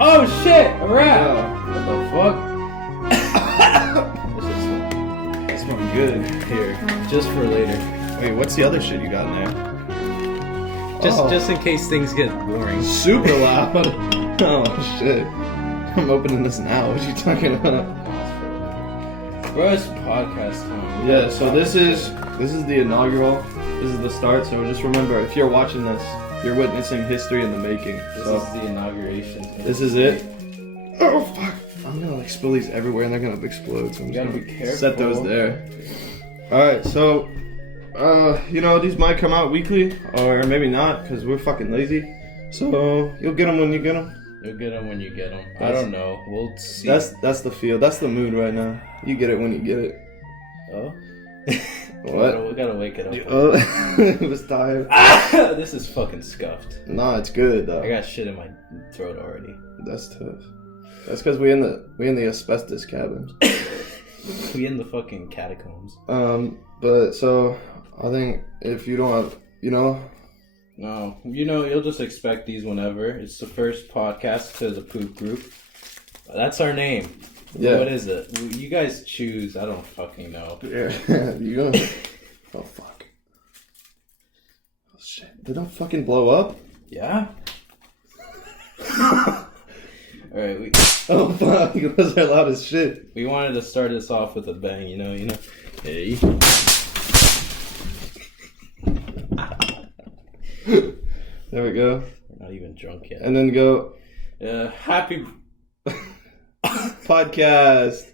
Oh shit! A rat! Yeah. What the fuck? That's smelling good. Here, just for later. Wait, what's the other shit you got in there? Just in case things get boring. Super loud. Oh shit. I'm opening this now. What are you talking about? Bro, it's podcast time. Yeah, so this is the inaugural. This is the start, so just remember, if you're watching this, you're witnessing history in the making. This So is the inauguration. this is it. Oh fuck. I'm gonna like spill these everywhere and they're gonna explode, so I'm You just gotta gonna be careful. set those there. Alright, so these might come out weekly, or maybe not, because we're fucking lazy. So you'll get them when you get them. You'll get them when you get them. I don't know. We'll see. That's the feel. That's the mood right now. You get it when you get it. Oh? What? We gotta wake it up. It was tired. This is fucking scuffed. Nah, it's good though. I got shit in my throat already. That's tough. That's because we in the asbestos cabin. We in the fucking catacombs. But so I think if you don't have, No, you'll just expect these whenever. It's the first podcast to the Poop Group. That's our name. Yeah. What is it? You guys choose. I don't fucking know. Yeah, you gonna. Oh fuck. Oh shit! They don't fucking blow up. Yeah. All right, Oh fuck! Those are loud as shit. we wanted to start this off with a bang. You know. Hey. There we go. We're not even drunk yet. And then go. Happy. Podcast.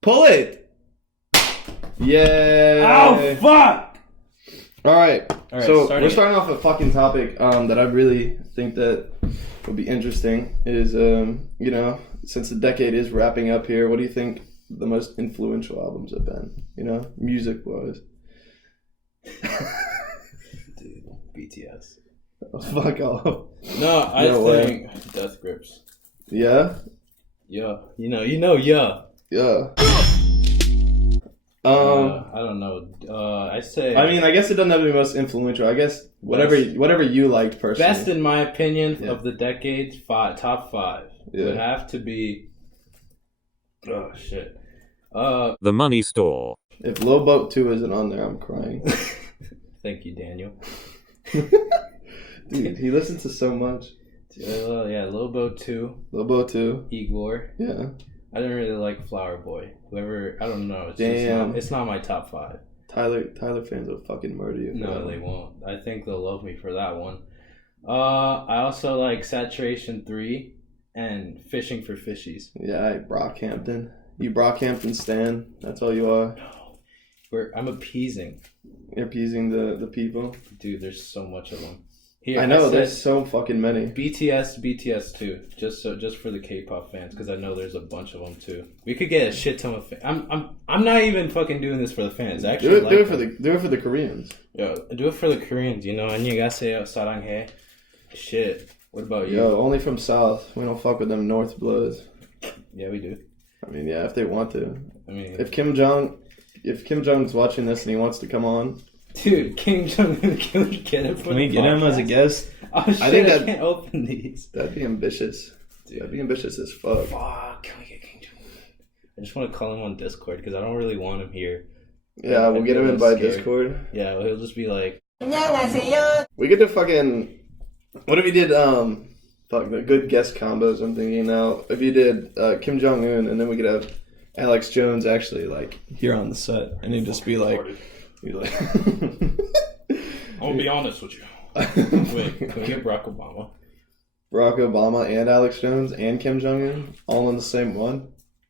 Pull it. Yay. Oh fuck! All right. So starting we're starting off a fucking topic that I really think that would be interesting. Is since the decade is wrapping up here, what do you think the most influential albums have been? Music wise. Dude, BTS. Oh, fuck off. No, I think Death Grips. Yeah. Yeah, yeah. Yeah. I don't know. I say. I mean, I guess it doesn't have to be most influential. I guess whatever you liked personally. Best in my opinion of the decades, top 5 would have to be. Oh shit. The Money Store. If Low Boat 2 isn't on there, I'm crying. Thank you, Daniel. Dude, he listens to so much. Lobo 2. Lobo 2. Igor. Yeah. I didn't really like Flower Boy. Whoever, I don't know. It's not my top 5. Tyler fans will fucking murder you. No, they won't. I think they'll love me for that one. I also like Saturation 3 and Fishing for Fishies. Yeah, Brockhampton. You Brockhampton stan. That's all you are. No. I'm appeasing. You're appeasing the people. Dude, there's so much of them. Here, I know, there's so fucking many. BTS too, just for the K-pop fans, because I know there's a bunch of them too. We could get a shit ton of fans. I'm not even fucking doing this for the fans. Actually, do it for the Koreans. Yo, do it for the Koreans. 안녕하세요, 사랑해. Shit. What about you? Yo, only from South. We don't fuck with them North Bloods. Yeah, we do. I mean, yeah, if they want to. I mean, if Kim Jong's watching this and he wants to come on. Dude, Kim Jong-un, can we get him? Can we get him as a guest? Oh shit, I think I can't open these. That'd be ambitious. Dude. That'd be ambitious as fuck. Fuck, can we get Kim Jong-un? I just want to call him on Discord because I don't really want him here. Yeah, we'll get him in by Discord. Yeah, he'll just be like... We get to fucking... What if you did, the good guest combos, I'm thinking now. If you did Kim Jong-un and then we could have Alex Jones actually, like, here on the set. And he'd just be like... I'm gonna be honest with you. Wait, can we get Barack Obama? Barack Obama and Alex Jones and Kim Jong-un all in the same one?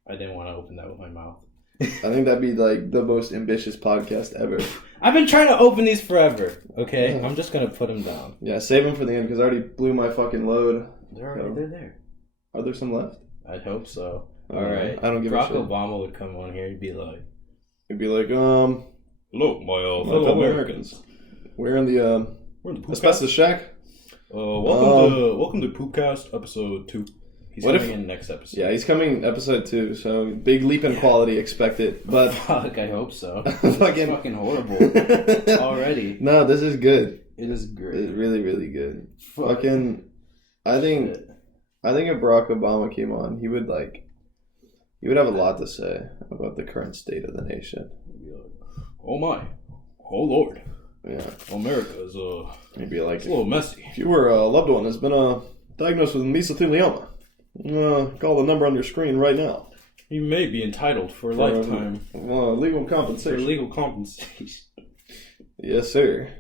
I didn't want to open that with my mouth. I think that'd be like the most ambitious podcast ever. I've been trying to open these forever, okay? I'm just gonna put them down. Yeah, save them for the end because I already blew my fucking load. They're there. Are there some left? I hope so. Alright. I don't give a shit. Barack Obama would come on here and be like... Hello, my fellow Americans. We're in the Asbestos Shack. Welcome to Poopcast episode 2. He's coming in next episode. Yeah, he's coming episode 2, so big leap in quality expected. But fuck, I hope so. It's fucking horrible already. No, this is good. It is great. It's really, really good. Fuck. Fucking I think if Barack Obama came on, he would have a lot to say about the current state of the nation. Oh my, oh Lord, yeah, America is maybe like it's a little messy. If you were a loved one has been diagnosed with mesothelioma, call the number on your screen right now. You may be entitled for lifetime legal compensation. For legal compensation. Yes, sir.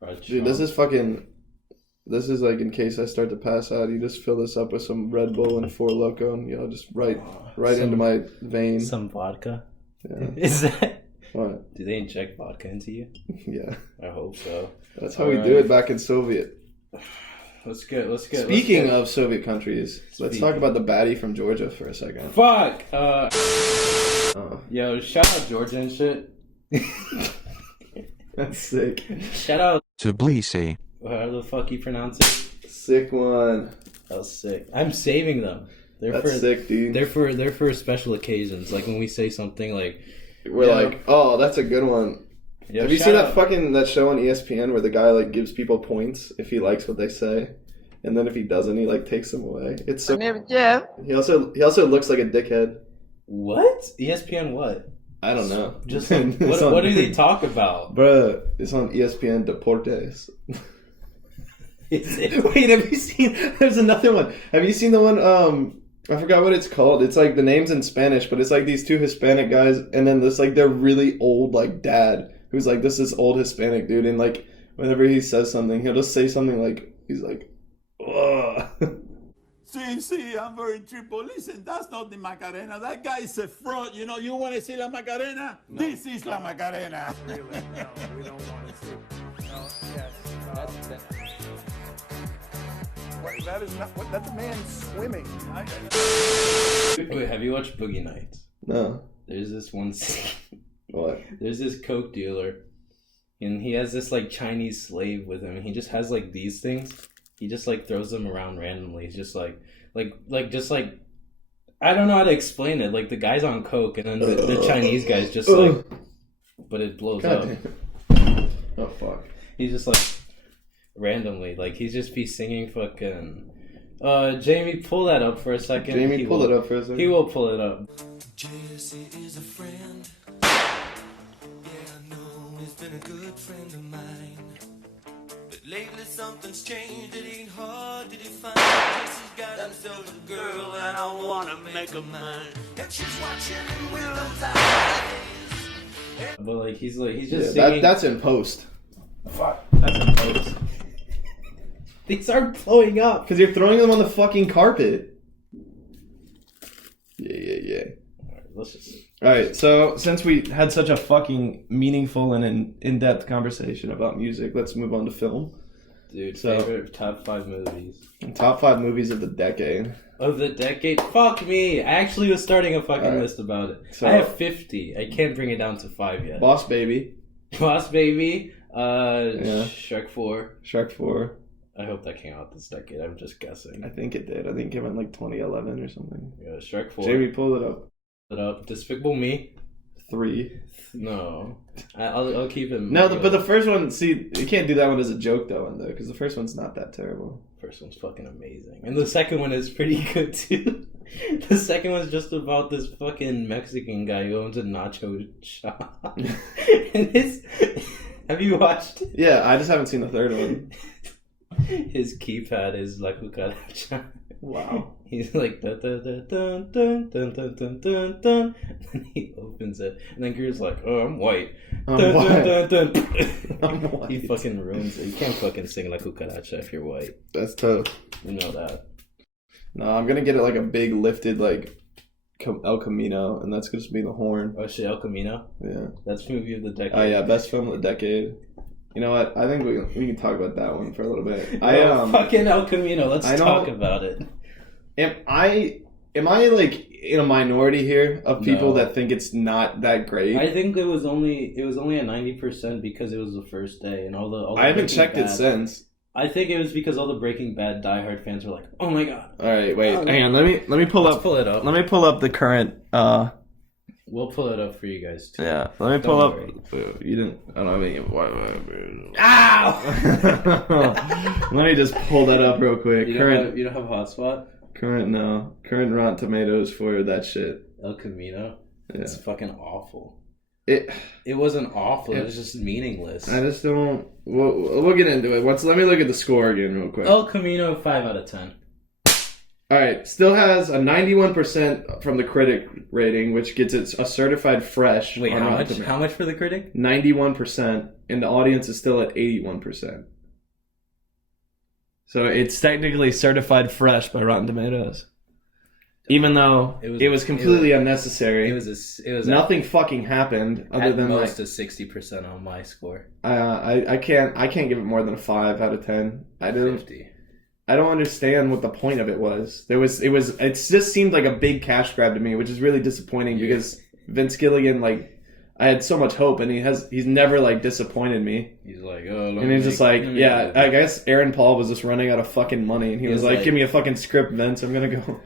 Right, dude, this is like in case I start to pass out, you just fill this up with some Red Bull and Four Loko and just right into my vein. Some vodka. Yeah. Is that what? Do they inject vodka into you? Yeah. I hope so. That's how we do it back in Soviet. Let's get. Speaking of Soviet countries, let's talk about the baddie from Georgia for a second. Fuck! Yo, shout out Georgia and shit. That's sick. Shout out Tbilisi. How the fuck you pronounce it? Sick one. That was sick. I'm saving them. That's sick, dude. They're for special occasions. Like when we say something like... We're like, oh, that's a good one. Yo, have you seen that show on ESPN where the guy like gives people points if he likes what they say, and then if he doesn't, he like takes them away? It's so. Yeah. He also looks like a dickhead. What? ESPN what? I don't know. Just what do they talk about? Bruh, it's on ESPN Deportes. Wait, have you seen? There's another one. Have you seen the one? I forgot what it's called. It's like the name's in Spanish, but it's like these two Hispanic guys, and then this like their really old like dad who's like this old Hispanic dude, and like whenever he says something, he'll just say something like he's like, ugh. See, I'm very triple. Listen, that's not the Macarena. That guy is a fraud. You know, you want to see La Macarena? No. This is La Macarena. Really? No, we don't want to see. No, yes. That is not what. That's a man swimming. Wait, have you watched Boogie Nights? No. There's this one scene. What? There's this coke dealer, and he has this like Chinese slave with him, and he just has like these things. He just like throws them around randomly. He's just like I don't know how to explain it. Like the guy's on coke, and then the Chinese guy's just like, but it blows up. Oh fuck. He's just like randomly, like he's just be singing fucking. Jamie, pull that up for a second. Jamie, pull it up for a second. He will pull it up. Jesse is a friend. Yeah, I know he's been a good friend of mine. But lately something's changed. It ain't hard to define. Jesse's got himself a girl and I wanna make her mine. And she's watching in Willow's eyes. But like he's just singing. That's in post. Fuck. That's in post. These aren't blowing up because you're throwing them on the fucking carpet. Yeah. Let's just. All right. So since we had such a fucking meaningful and in-depth conversation about music, let's move on to film. Dude, favorite top 5 movies. Top 5 movies of the decade. Of the decade? Fuck me! I actually was starting a fucking list about it. So, I have 50. I can't bring it down to 5 yet. Boss Baby. Shrek 4. Shrek 4. I hope that came out this decade. I'm just guessing. I think it did. I think it came out in like 2011 or something. Yeah, Shrek 4. Jamie, pull it up. Despicable Me. 3. No. I'll keep it. No, but the first one, see, you can't do that one as a joke though, because the first one's not that terrible. First one's fucking amazing. And the second one is pretty good too. The second one's just about this fucking Mexican guy who owns a nacho shop. And have you watched it? Yeah, I just haven't seen the third one. His keypad is La Cucaracha. Wow. He's like dun dun dun dun dun dun dun dun dun dun, and he opens it, and then Greer's like, "Oh, I'm white." I'm white. Dun, dun, dun. I'm white. He fucking ruins it. You can't fucking sing La Cucaracha if you're white. That's tough. You know that. No, I'm gonna get it like a big lifted like El Camino, and that's gonna be the horn. Oh shit, El Camino. Yeah. That's movie of the decade. Oh yeah, best film of the decade. You know what? I think we can talk about that one for a little bit. Fucking El Camino. Let's talk about it. Am I like in a minority here of people that think it's not that great? I think it was only at 90% because it was the first day and all the I haven't checked it since. I think it was because all the Breaking Bad diehard fans were like, "Oh my god!" All right, wait, hang on. Let me pull up. Pull it up. Let me pull up the current We'll pull it up for you guys too. Yeah, let me pull up. worry. You didn't. I don't have any. Ow! Let me just pull that up real quick. You don't have hotspot? Current Rotten Tomatoes for that shit. El Camino. Yeah. It's fucking awful. It wasn't awful. It was just meaningless. I just don't. We'll get into it. Let me look at the score again real quick. El Camino 5 out of 10. All right, still has a 91% from the critic rating, which gets it a certified fresh. Wait, on how Rotten much? Tomatoes. How much for the critic? 91%, and the audience is still at 81%. So it's technically certified fresh by Rotten Tomatoes, even though it was completely unnecessary. It was nothing fucking happened other than most of 60% on my score. I can't give it more than a 5 out of 10. 50. I don't understand what the point of it was. It just seemed like a big cash grab to me, which is really disappointing because Vince Gilligan, like, I had so much hope, and he's never like disappointed me. He's like, and he's just like, yeah, I guess Aaron Paul was just running out of fucking money, and he was like, give me a fucking script, Vince. I'm gonna go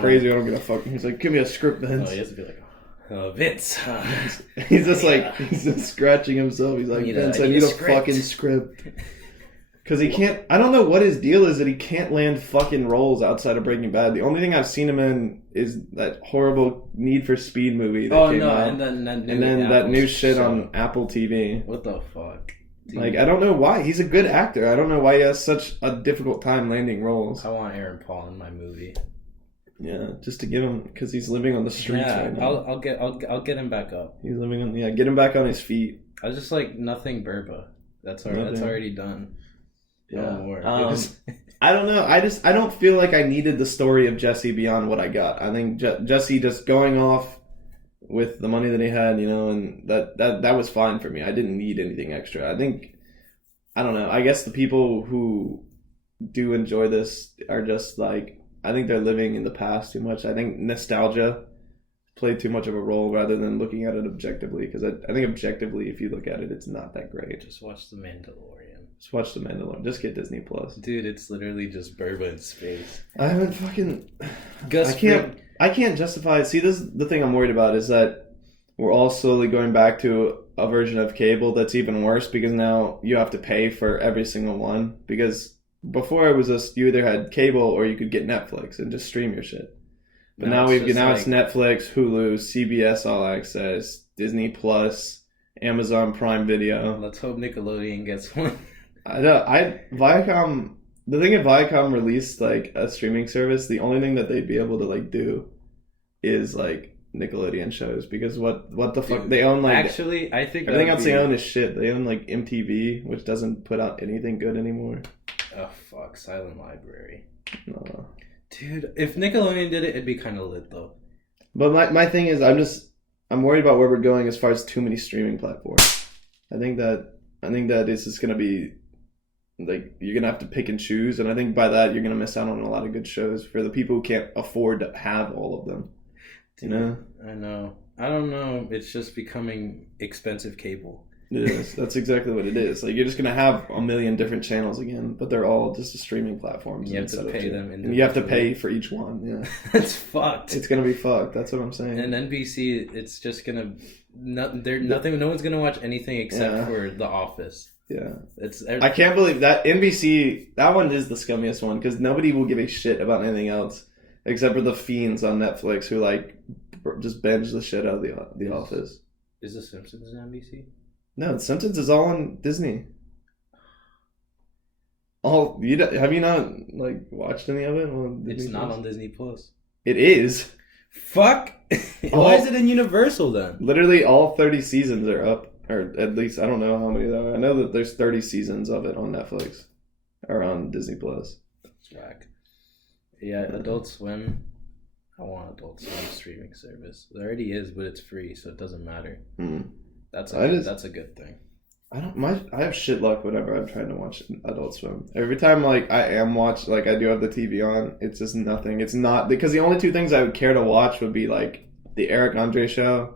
crazy. I don't get a fucking. He's like, give me a script, Vince. Oh, he has to be like, Vince. He's just like, he's just scratching himself. He's like, Vince, I need a fucking script. Because he can't, I don't know what his deal is that he can't land fucking roles outside of Breaking Bad. The only thing I've seen him in is that horrible Need for Speed movie that came out. And then that new shit on Apple TV. What the fuck? Dude. Like, I don't know why. He's a good actor. I don't know why he has such a difficult time landing roles. I want Aaron Paul in my movie. Yeah, just to get him, because he's living on the streets right now. I'll get him back up. He's living on, get him back on his feet. I was just like, nothing Burba. That's already done. Yeah. I don't know. I don't feel like I needed the story of Jesse beyond what I got. I think Jesse just going off with the money that he had, and that was fine for me. I didn't need anything extra. I don't know. I guess the people who do enjoy this are just like, I think they're living in the past too much. I think nostalgia played too much of a role rather than looking at it objectively. Because I think objectively, if you look at it, it's not that great. Just watch The Mandalorian. Just watch The Mandalorian. Just get Disney Plus. Dude, it's literally just Burba in space. I haven't fucking... I can't justify it. See, this is the thing I'm worried about is that we're all slowly going back to a version of cable that's even worse because now you have to pay for every single one. Because before it was just you either had cable or you could get Netflix and just stream your shit. But now it's Netflix, Hulu, CBS All Access, Disney Plus, Amazon Prime Video. Let's hope Nickelodeon gets one. Viacom. The thing if Viacom released like a streaming service, the only thing that they'd be able to like do is like Nickelodeon shows because what the fuck they own like. Actually, I think everything else they own is shit. They own like MTV, which doesn't put out anything good anymore. Oh fuck, Silent Library. No. Dude, if Nickelodeon did it, it'd be kind of lit though. But my thing is, I'm worried about where we're going as far as too many streaming platforms. I think that it's just gonna be. Like, you're going to have to pick and choose, and I think by that, you're going to miss out on a lot of good shows for the people who can't afford to have all of them. I know. I don't know. It's just becoming expensive cable. It is. That's exactly what it is. Like, you're just going to have a million different channels again, but they're all just streaming platforms. You have to pay them. And you have to pay for each one, yeah. That's fucked. It's going to be fucked. That's what I'm saying. And NBC, it's just going to... no one's going to watch anything except for The Office. Yeah, I can't believe that NBC, that one is the scummiest one because nobody will give a shit about anything else except for the fiends on Netflix who like just binge the shit out of the Office. Is The Simpsons on NBC? No, The Simpsons is all on Disney. Have you not like watched any of it? It's not on Disney Plus. It is. Fuck. Why is it in Universal then? Literally all 30 seasons are up. Or at least, I don't know how many there are. I know that there's 30 seasons of it on Netflix. Or on Disney Plus. Swag. Yeah, Adult Swim. I want Adult Swim streaming service. It already is, but it's free, so it doesn't matter. That's a good thing. I have shit luck whenever I'm trying to watch Adult Swim. Every time, like, I do have the TV on, it's just nothing. It's not... Because the only two things I would care to watch would be, like, the Eric Andre show...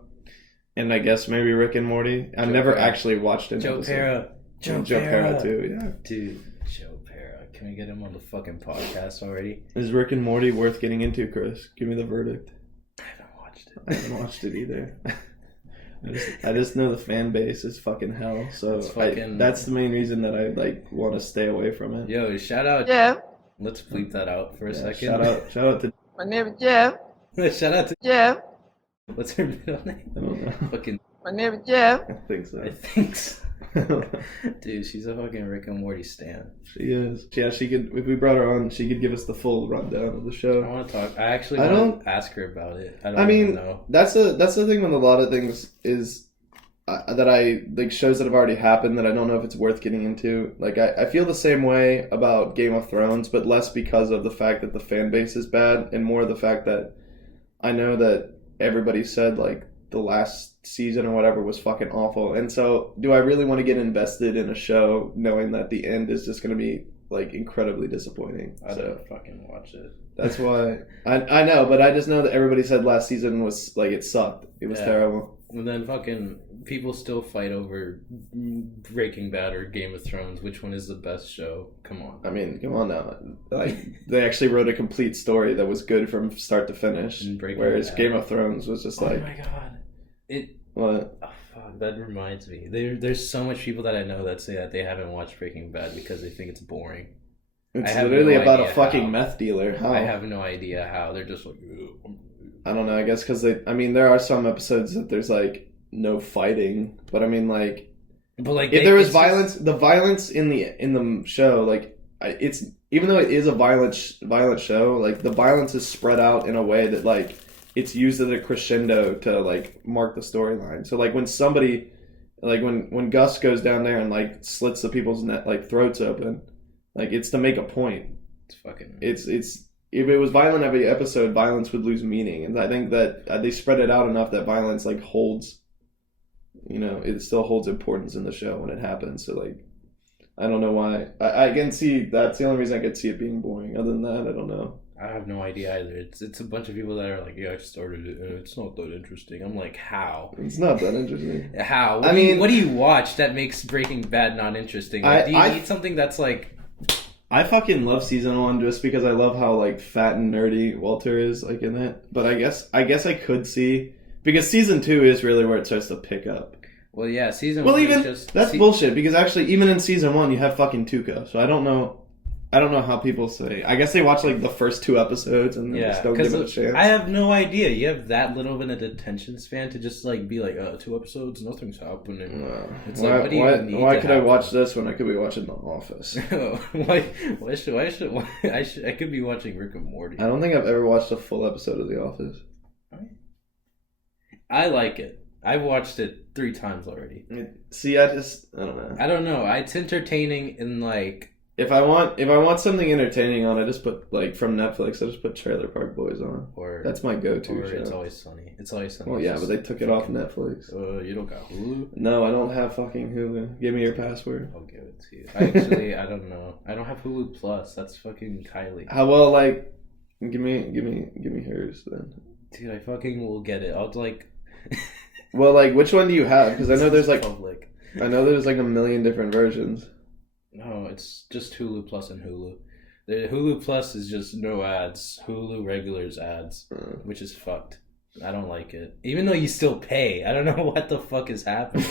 And I guess maybe Rick and Morty. I've never actually watched it. Joe Pera. Joe Pera too, yeah. Dude, Joe Pera. Can we get him on the fucking podcast already? Is Rick and Morty worth getting into, Chris? Give me the verdict. I haven't watched watched it. I haven't watched it either. I just know the fan base is fucking hell, so that's the main reason that I like want to stay away from it. Yo, shout out. Jeff. Let's bleep that out for a second. Shout out to My name is Jeff. shout out to Jeff. What's her middle name? I don't know. Fucking. My name is Jeff. I think so. I think so. Dude, she's a fucking Rick and Morty stan. She is. Yeah, she could. If we brought her on, she could give us the full rundown of the show. I want to talk. I actually want to ask her about it. I don't even know. That's the thing with a lot of things is that I like shows that have already happened that I don't know if it's worth getting into. Like I feel the same way about Game of Thrones, but less because of the fact that the fan base is bad, and more the fact that I know that everybody said like the last season or whatever was fucking awful. And so do I really want to get invested in a show knowing that the end is just going to be like incredibly disappointing? I don't fucking watch it. That's why I know, but I just know that everybody said last season was like it sucked. It was terrible. And then fucking people still fight over Breaking Bad or Game of Thrones. Which one is the best show? Come on. I mean, come on now. Like they actually wrote a complete story that was good from start to finish. Whereas Game of Thrones was just like, oh my god. What? Oh, fuck, that reminds me. There's so much people that I know that say that they haven't watched Breaking Bad because they think it's boring. It's literally about a fucking meth dealer. How? I have no idea how. They're just like... I don't know. I guess because there are some episodes that there's like no fighting, but I mean like... But like if there was violence, the violence in the show, like it's... Even though it is a violent show, like the violence is spread out in a way that like... It's used as a crescendo to like mark the storyline. So like when somebody, like when Gus goes down there and like slits the people's throats open, like it's to make a point. It's fucking. It's if it was violent every episode, violence would lose meaning. And I think that they spread it out enough that violence like holds, it still holds importance in the show when it happens. So like, I don't know why. I can see that's the only reason I could see it being boring. Other than that, I don't know. I have no idea either. It's a bunch of people that are like, yeah, I started it, and it's not that interesting. I'm like, how? It's not that interesting. How? What do you watch that makes Breaking Bad not interesting? Like, do you need something that's like... I fucking love season 1 just because I love how like fat and nerdy Walter is like in it. But I guess I could see... Because season 2 is really where it starts to pick up. Well, yeah, season 1 is just... That's bullshit, because actually, even in season 1, you have fucking Tuco. So I don't know how people say. I guess they watch like the first 2 episodes and then just don't give it a chance. I have no idea. You have that little of an attention span to just like be like, 2 episodes, nothing's happening. It's why, like, what do you need? Why could I watch this when I could be watching The Office? I could be watching Rick and Morty. I don't think I've ever watched a full episode of The Office. I like it. I've watched it 3 times already. See, I don't know. I don't know. It's entertaining and like. If I want something entertaining on, I just put like from Netflix. I just put Trailer Park Boys on. That's my go-to show. It's Always Sunny. It's Always Sunny. Well, yeah, but they took it off Netflix. You don't got Hulu? No, I don't have fucking Hulu. Give me your password. I'll give it to you. Actually, I don't know. I don't have Hulu Plus. That's fucking Kylie. How well? Like, give me hers then. Dude, I fucking will get it. I'll like. Well, like, which one do you have? Because I know there's like public. I know there's like a million different versions. No, it's just Hulu Plus and Hulu. The Hulu Plus is just no ads. Hulu regular's ads, which is fucked. I don't like it. Even though you still pay. I don't know what the fuck is happening.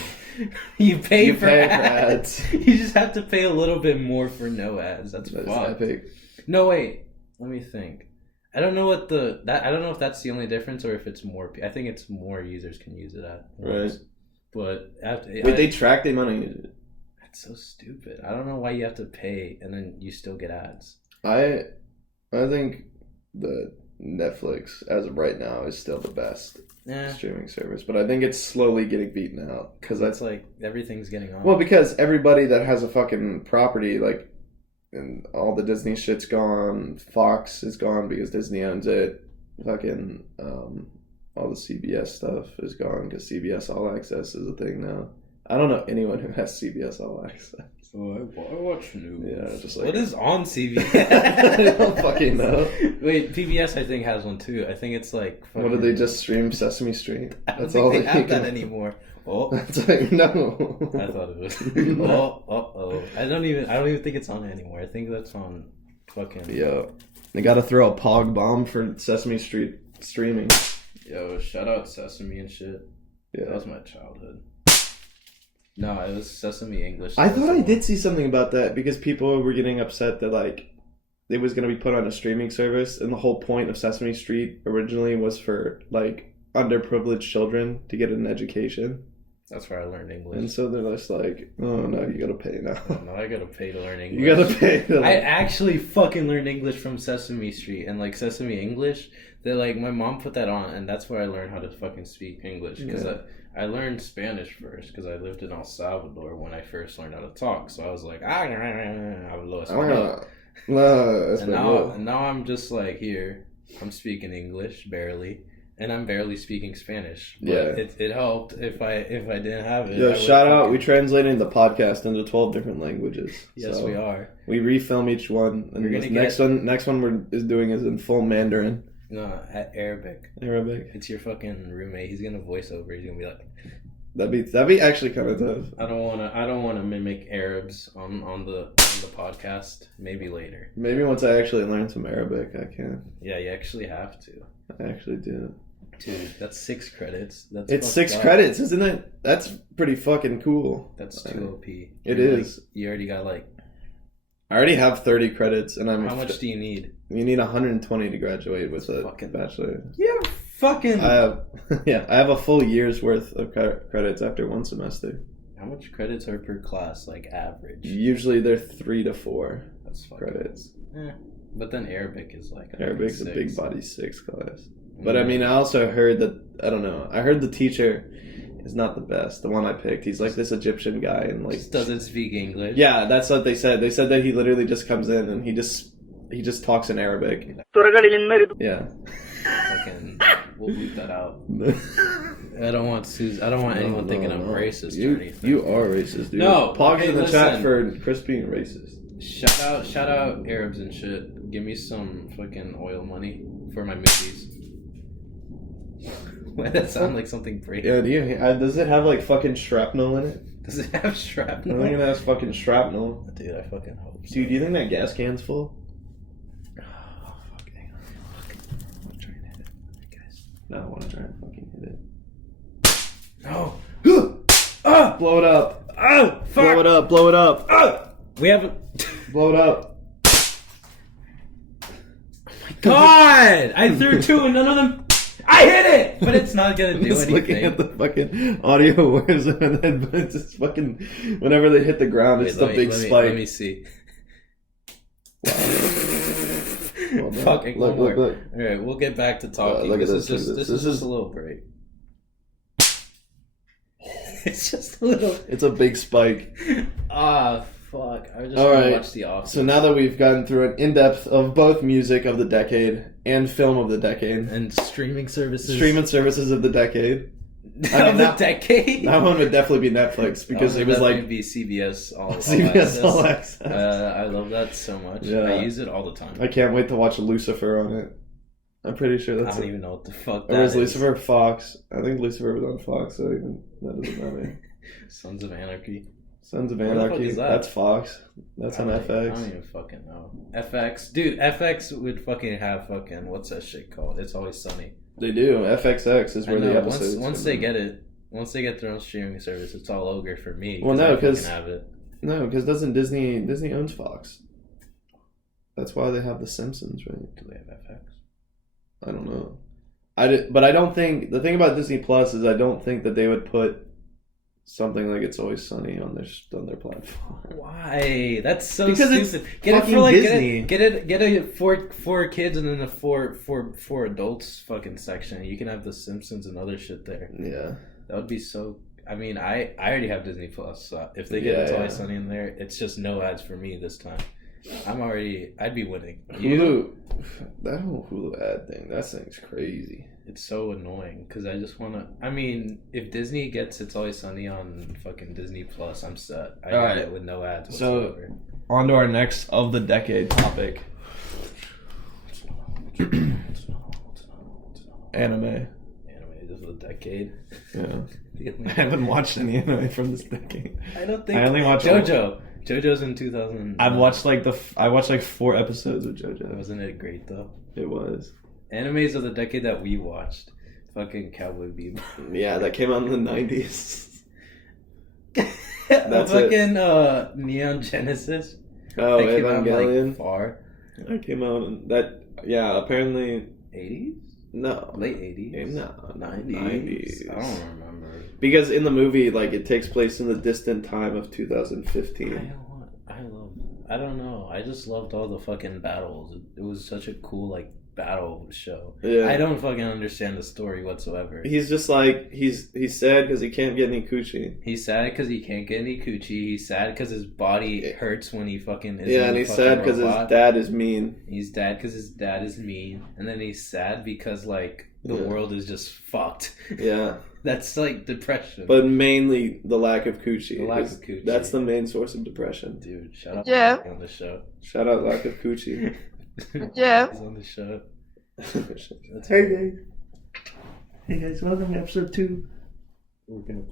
You pay for ads. You just have to pay a little bit more for no ads. That's fucked. Epic. No, wait. Let me think. I don't know what I don't know if that's the only difference or if it's more. I think it's more users can use it at once. Right. But they track the amount of users. That's so stupid. I don't know why you have to pay and then you still get ads. I think the Netflix as of right now is still the best streaming service, but I think it's slowly getting beaten out because that's like everything's getting on. Well, because everybody that has a fucking property like. And all the Disney shit's gone. Fox is gone because Disney owns it. Fucking all the CBS stuff is gone because CBS All Access is a thing now. I don't know anyone who has CBS All Access. Oh, I watch news. Yeah, just like what is on CBS? I don't fucking know. Wait, PBS I think has one too. I think it's like. What did they just stream? Sesame Street. That's all they have that anymore. Oh, it's like, no. I thought it was. I don't even think it's on it anymore. I think that's on fucking. Yeah, they got to throw a pog bomb for Sesame Street streaming. Yo, shout out Sesame and shit. Yeah. That was my childhood. No, it was Sesame English. I thought I did see something about that because people were getting upset that like it was going to be put on a streaming service, and the whole point of Sesame Street originally was for like underprivileged children to get an education. That's where I learned English. And so they're just like, oh no, you gotta pay now. No, I gotta pay to learn English. You gotta pay to I actually fucking learned English from Sesame Street and like Sesame English. They're like, my mom put that on, and that's where I learned how to fucking speak English. Because I learned Spanish first because I lived in El Salvador when I first learned how to talk. So I was like, hablo español. And now I'm just like, here, I'm speaking English barely. And I'm barely speaking Spanish. But it helped if I didn't have it. Yo, shout out! We translated the podcast into 12 different languages. Yes, we are. We refilm each one, and next one we're doing is in full Mandarin. No, Arabic. It's your fucking roommate. He's gonna voice over. He's gonna be like, that'd be actually kind of tough. I don't wanna mimic Arabs on the podcast. Maybe later. Maybe once I actually learn some Arabic, I can. Yeah, you actually have to. I actually do. Dude, that's 6 credits. It's 6 credits, isn't it? That's pretty fucking cool. That's 2 OP. It is. Like, you already got like... I already have 30 credits, and How much do you need? You need 120 to graduate with a bachelor. Yeah, fucking... I have a full year's worth of credits after 1 semester. How much credits are per class, like average? Usually they're 3 to 4 credits. But then Arabic is like... Arabic's a big body 6 class. But I mean, I also heard that, I don't know, I heard the teacher is not the best. The one I picked, he's like this Egyptian guy and like... Just doesn't speak English. Yeah, that's what they said. They said that he literally just comes in and he just talks in Arabic. Yeah. Fucking, we'll leave that out. I don't want anyone thinking I'm racist or anything. You are racist, dude. No, Pogs in the chat for Chris being racist. Shout out Arabs and shit. Give me some fucking oil money for my movies. Why that sound like something brave? Yeah, does it have like fucking shrapnel in it? Does it have shrapnel? I think it has fucking shrapnel. Dude, I fucking hope so. Dude, do you think that gas can's full? Oh, fuck, hang on. I'm trying to hit it, guys. No, I want to try and fucking hit it. No! Blow it up! Oh, fuck! Blow it up! Blow it up! We haven't... Blow it up! God! I threw 2 and none of them... I hit it! But it's not gonna do anything. Looking at the fucking audio waves and then it's just fucking... Whenever they hit the ground, it's the big spike. Let me see. Well, Fucking look. Alright, we'll get back to talking. Look at This is just a little break. It's just a little... It's a big spike. Fuck. I just want to watch The Office. So now that we've gotten through an in-depth of both music of the decade and film of the decade. And streaming services. Streaming services of the decade. Decade? That one would definitely be Netflix because it was like... be CBS All CBS All Access. I love that so much. Yeah. I use it all the time. I can't wait to watch Lucifer on it. I'm pretty sure that's I don't even know what the fuck that is. Or was Lucifer Fox? I think Lucifer was on Fox, so even that doesn't matter. Sons of Anarchy. Sons of Anarchy. That's Fox. That's on FX. I don't even fucking know. FX. Dude, FX would fucking have fucking... What's that shit called? It's Always Sunny. They do. FXX is where the episodes... Once they get it, once they get their own streaming service, it's all over for me. Well, no, because... No, because doesn't Disney owns Fox. That's why they have The Simpsons, right? Do they have FX? I don't know. But I don't think... The thing about Disney Plus is I don't think that they would put something like It's Always Sunny on their platform. Why? That's so because stupid. It's get it for like Disney. Get it for kids and then a for adults fucking section. You can have The Simpsons and other shit there. Yeah, that would be so. I mean, I already have Disney Plus. So if they get It's Always Sunny in there, it's just no ads for me this time. I'd be winning. Hulu, that whole Hulu ad thing, that thing's crazy. It's so annoying because I just want to. I mean, if Disney gets It's Always Sunny on fucking Disney Plus, I'm set. I got it with no ads whatsoever. So, on to our next of the decade topic. Anime. Anime of the decade. Yeah. I haven't watched any anime from this decade. I don't think. I only watched JoJo. JoJo's in 2000. I watched like 4 episodes of JoJo. Wasn't it great though? It was. Animes of the decade that we watched. Fucking Cowboy Bebop. Yeah, that came out in the 90s. That's fucking Neon Genesis. Oh, that came out, Evangelion. like, far. That came out in that. Yeah, apparently 80s? no, Late 80s? No, 90s? I don't remember. Because in the movie, like, it takes place in the distant time of 2015. I don't know. I just loved all the fucking battles. It was such a cool, like, battle show. Yeah. I don't fucking understand the story whatsoever. He's just like, he's sad because he can't get any coochie. He's sad because he can't get any coochie. He's sad because his body hurts when he fucking is. Yeah, and he's sad because his dad is mean. He's sad because his dad is mean. And then he's sad because, like, the world is just fucked. Yeah. That's, like, depression. But mainly the lack of coochie. The lack of coochie. That's the main source of depression. Dude, shout out on the show. Shout out lack of coochie. Yeah. He's on the show. Hey guys, welcome to episode 2. We're gonna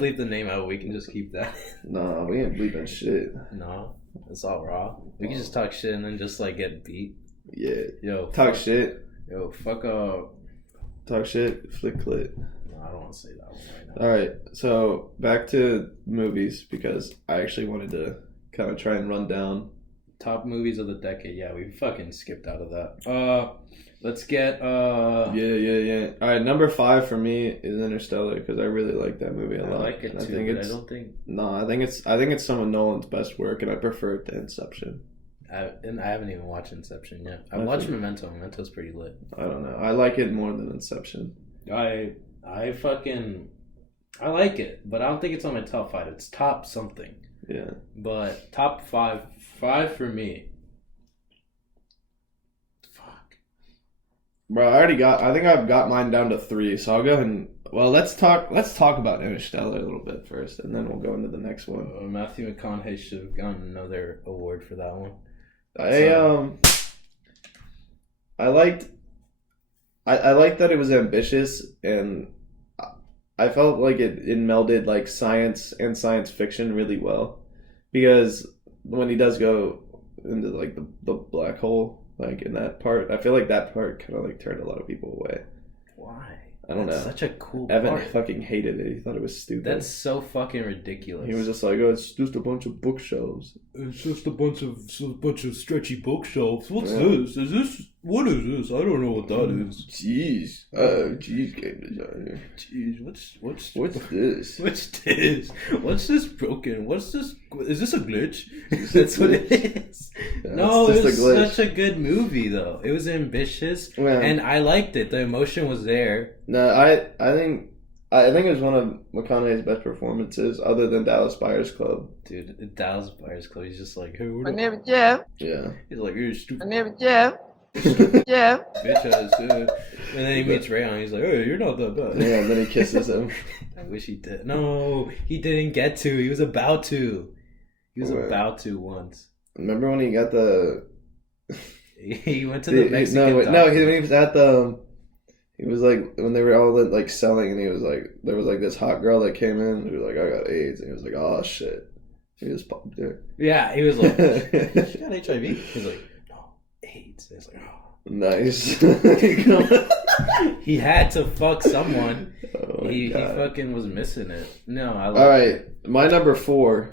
bleep the name out. We can just keep that. Nah, we ain't bleeping shit. No, it's all raw. We can just talk shit and then just like get beat. Yeah. Yo, talk shit. Yo, fuck up. Talk shit. Flick clit. No, I don't want to say that one right now. All right, so back to movies because I actually wanted to kind of try and run down top movies of the decade. Yeah, we fucking skipped out of that. Let's get Yeah. All right, number 5 for me is Interstellar because I really like that movie a lot. I like it too, but I don't think. No, I think it's some of Nolan's best work, and I prefer it to Inception. I haven't even watched Inception yet. I watched Memento. Memento's pretty lit. I don't know. I like it more than Inception. I like it, but I don't think it's on my top 5. It's top something. Yeah. But top 5 for me. Fuck. Bro, I think I've got mine down to 3, so I'll go ahead and let's talk about Interstellar a little bit first, and then we'll go into the next one. Matthew McConaughey should have gotten another award for that one. I liked that it was ambitious, and I felt like it melded like science and science fiction really well, because when he does go into like the black hole, like in that part, I feel like that part kind of like turned a lot of people away. Why? I don't know. Such a cool Evan part. fucking hated it. He thought it was stupid. That's so fucking ridiculous. He was just like, "Oh, it's just a bunch of bookshelves. It's just a bunch of stretchy bookshelves. What's this? What is this? I don't know what that is." Jeez. Jeez, game designer. Jeez, what's this? What's this? What's this broken? What's this? Is this a glitch? That's what it is. Yeah, no, it was glitch. such a good movie though. It was ambitious, Yeah. and I liked it. The emotion was there. No, I think it was one of McConaughey's best performances, other than Dallas Buyers Club. Dude, Dallas Buyers Club. He's just like, hey, My name is Jeff. Yeah. He's like, you're stupid. My name is Jeff. Jeff. Bitch ass. And then he meets Rayon. He's like, hey, you're not that bad. Yeah, and then he kisses him. I wish he did. No, he didn't get to. He was about to. He was about to once. Remember when he got the? He went to the Mexican. He was at the. He was like when they were all like selling, and he was like, there was like this hot girl that came in. He was like, I got AIDS, and he was like, oh shit. He just popped there. Yeah, he was like, she got HIV. He's like, no, AIDS. And he's like, oh. Nice. He had to fuck someone. Oh he fucking was missing it. No, I. All right, my number 4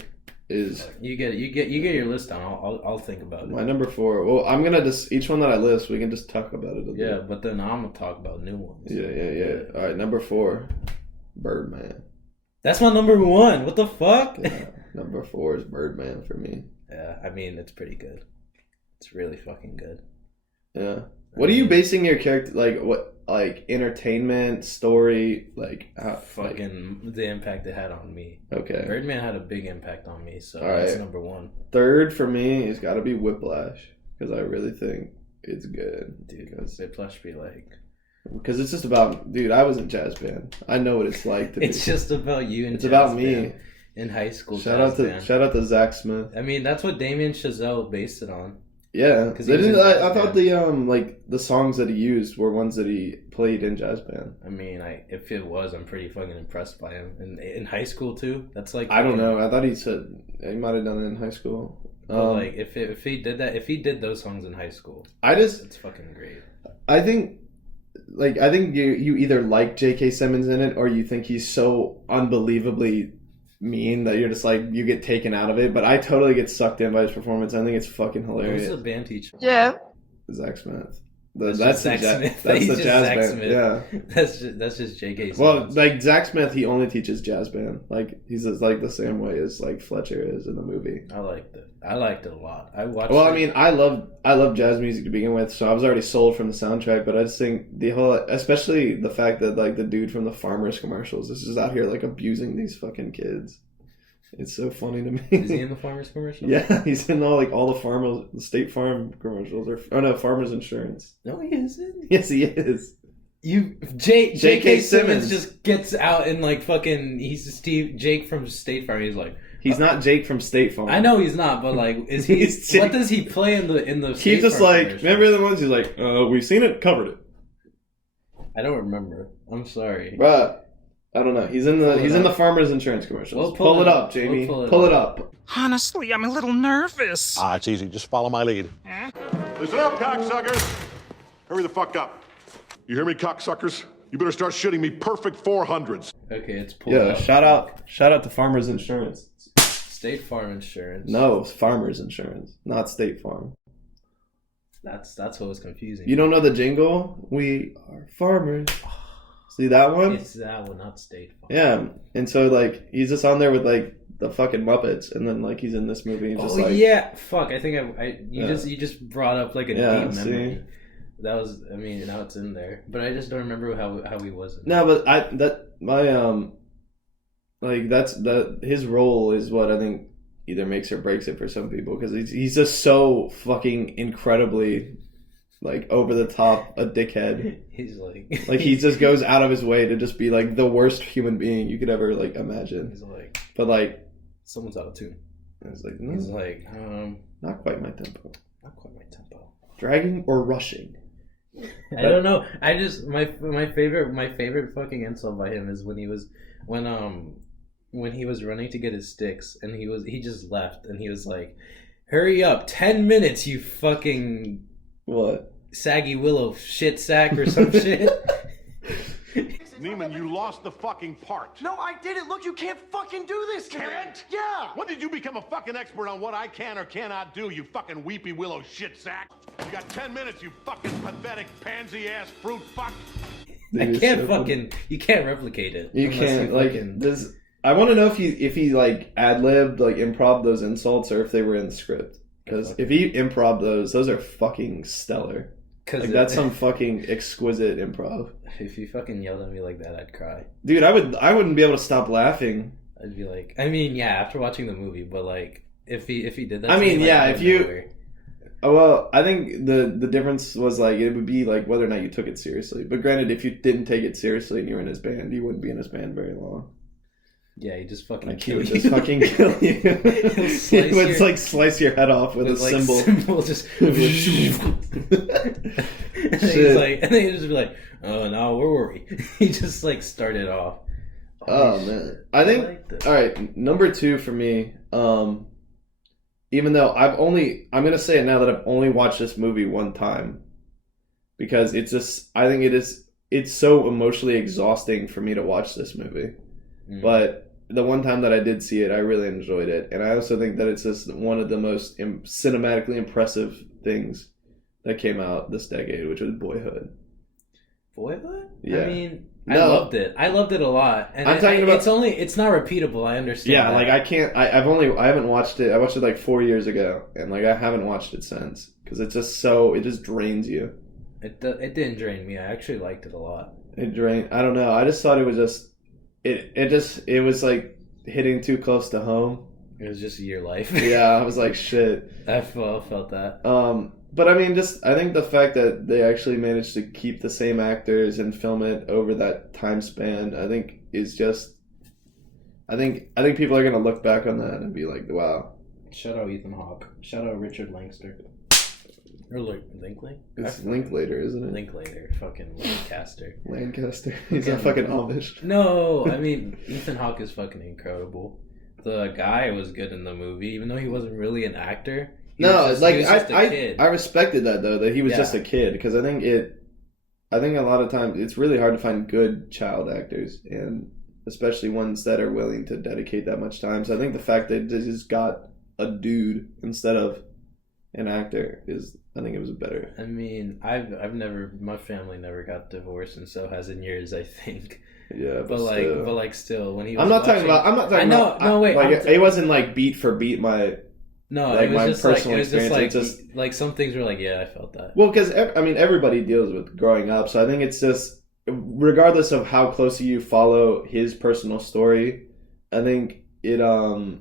is. You get your list down. I'll think about it. My number 4. Well, I'm gonna just each one that I list, we can just talk about it. Yeah, but then I'm gonna talk about new ones. Yeah. All right, number 4, Birdman. That's my number 1. What the fuck? Yeah, number 4 is Birdman for me. Yeah, I mean it's pretty good. It's really fucking good. Yeah. What are you basing your character like entertainment, story, like how, fucking the impact it had on me? Okay. Birdman had a big impact on me, so All that's right. number 1. Third for me has got to be Whiplash because I really think it's good. Dude, Whiplash be like. Because it's just about, dude, I was in jazz band. I know what it's like to It's just about you and it's about me band in high school. Shout out to Zach Smith. I mean, that's what Damien Chazelle based it on. Yeah, Because I thought the songs that he used were ones that he played in jazz band. I mean, if it was, I'm pretty fucking impressed by him. And in high school too, that's like I don't know. I thought he said he might have done it in high school. But like if he did that, if he did those songs in high school, it's fucking great. I think like I think you either like J.K. Simmons in it or you think he's so unbelievably mean that you're just like you get taken out of it. But I totally get sucked in by his performance. I think it's fucking hilarious. Who's the band teacher? Yeah. Zach Smith. That's the Smith. That's He's the just jazz Zach band. Smith. Yeah. That's just J.K. Simmons. Well, like Zach Smith, he only teaches jazz band. Like he's like the same way as like Fletcher is in the movie. I liked it. I liked it a lot. I watched. Well, I mean, I love jazz music to begin with, so I was already sold from the soundtrack. But I just think the whole, especially the fact that like the dude from the Farmers commercials is just out here like abusing these fucking kids. It's so funny to me. Is he in the Farmers commercial? Yeah, he's in all the State Farm commercials. Farmers Insurance. No, he isn't. Yes, he is. J.K. Simmons just gets out and like fucking. He's Jake from State Farm. He's like. He's not Jake from State Farm. I know he's not, but like, is he? What does he play in the? He's just like, remember the ones he's like, we've seen it, covered it. I don't remember. I'm sorry, but I don't know. He's in the Farmers Insurance commercials. We'll pull it up, Jamie. Pull it up. Honestly, I'm a little nervous. It's easy. Just follow my lead. Listen up, cocksuckers. Hurry the fuck up. You hear me, cocksuckers? You better start shooting me perfect 400s. Okay, it's pulled up. Shout out to Farmers Insurance. State Farm Insurance. No, Farmers Insurance, not State Farm. That's what was confusing. You don't know the jingle? We are farmers. See that one? It's that one, not State Farm. Yeah, and so like he's just on there with like the fucking Muppets, and then like he's in this movie. And just, yeah, fuck. I think you just brought up like a deep memory. See? That was, I mean, now it's in there, but I just don't remember how he was. No, but his role is what I think either makes or breaks it for some people, because he's just so fucking incredibly like over the top a dickhead. He's like he just goes out of his way to just be like the worst human being you could ever like imagine. He's like, but like someone's out of tune. It's like he's like, not quite my tempo. Not quite my tempo. Dragging or rushing. I don't know. I just my favorite fucking insult by him is when he was running to get his sticks and he just left and he was like, "Hurry up, 10 minutes, you fucking what? Saggy willow shit sack or some shit." Neiman, you lost the fucking part. No, I didn't. Look, you can't fucking do this to me. Can't? Yeah. When did you become a fucking expert on what I can or cannot do, you fucking weepy willow shit sack? You got 10 minutes, you fucking pathetic pansy-ass fruit fuck. Dude, I can't fucking... You can't replicate it. You can't, like... Fucking... I want to know if he like, ad-libbed, like, improv those insults or if they were in the script. Because if he improv those are fucking stellar. Like, that's some fucking exquisite improv. If you fucking yelled at me like that, I'd cry. Dude, I wouldn't be able to stop laughing. I'd be like, I mean, yeah, after watching the movie, but like, if he did that, I mean, yeah, if you, nowhere. well, I think the difference was like it would be like whether or not you took it seriously. But granted, if you didn't take it seriously and you were in his band, you wouldn't be in his band very long. Yeah, he just fucking like kill he would you. just fucking kill you. He would like slice your head off with a like, cymbal. Just. And then he'd just be like, "Oh no, where were we?" He just like started off. Oh man, I think all right. Number 2 for me. Even though I'm gonna say it now that I've only watched this movie one time, because it's just I think it's so emotionally exhausting for me to watch this movie, but. The one time that I did see it, I really enjoyed it. And I also think that it's just one of the most cinematically impressive things that came out this decade, which was Boyhood. Boyhood? Yeah. I mean, I loved it. I loved it a lot. And I'm talking about... It's not repeatable, I understand. Yeah, that. like I can't... I haven't watched it. I watched it like 4 years ago. And like I haven't watched it since. Because it's just so... It just drains you. It didn't drain me. I actually liked it a lot. It drained... I don't know. I just thought it was just... It was like hitting too close to home. It was just your life. Yeah, I was like, shit. I felt that. But I mean, I think the fact that they actually managed to keep the same actors and film it over that time span, I think is just. I think people are gonna look back on that and be like, wow. Shout out Ethan Hawke. Shout out Richard Lancaster. Or Linklater? It's Linklater, isn't it? Linklater. Fucking Lancaster. Lancaster. He's a fucking Amish. No, I mean, Ethan Hawke is fucking incredible. The guy was good in the movie, even though he wasn't really an actor. I respected that, though, that he was just a kid, because I think I think a lot of times it's really hard to find good child actors, and especially ones that are willing to dedicate that much time. So I think the fact that they just got a dude instead of an actor I think it was better. I mean, I've never, my family never got divorced, and so has in years, I think. Yeah, but still, when he was I'm not talking about. No, wait. It wasn't like beat for beat my. No, like it was my just personal like, it was experience. just like some things were like, yeah, I felt that. Well, because I mean, everybody deals with growing up, so I think it's just regardless of how closely you follow his personal story, I think it's a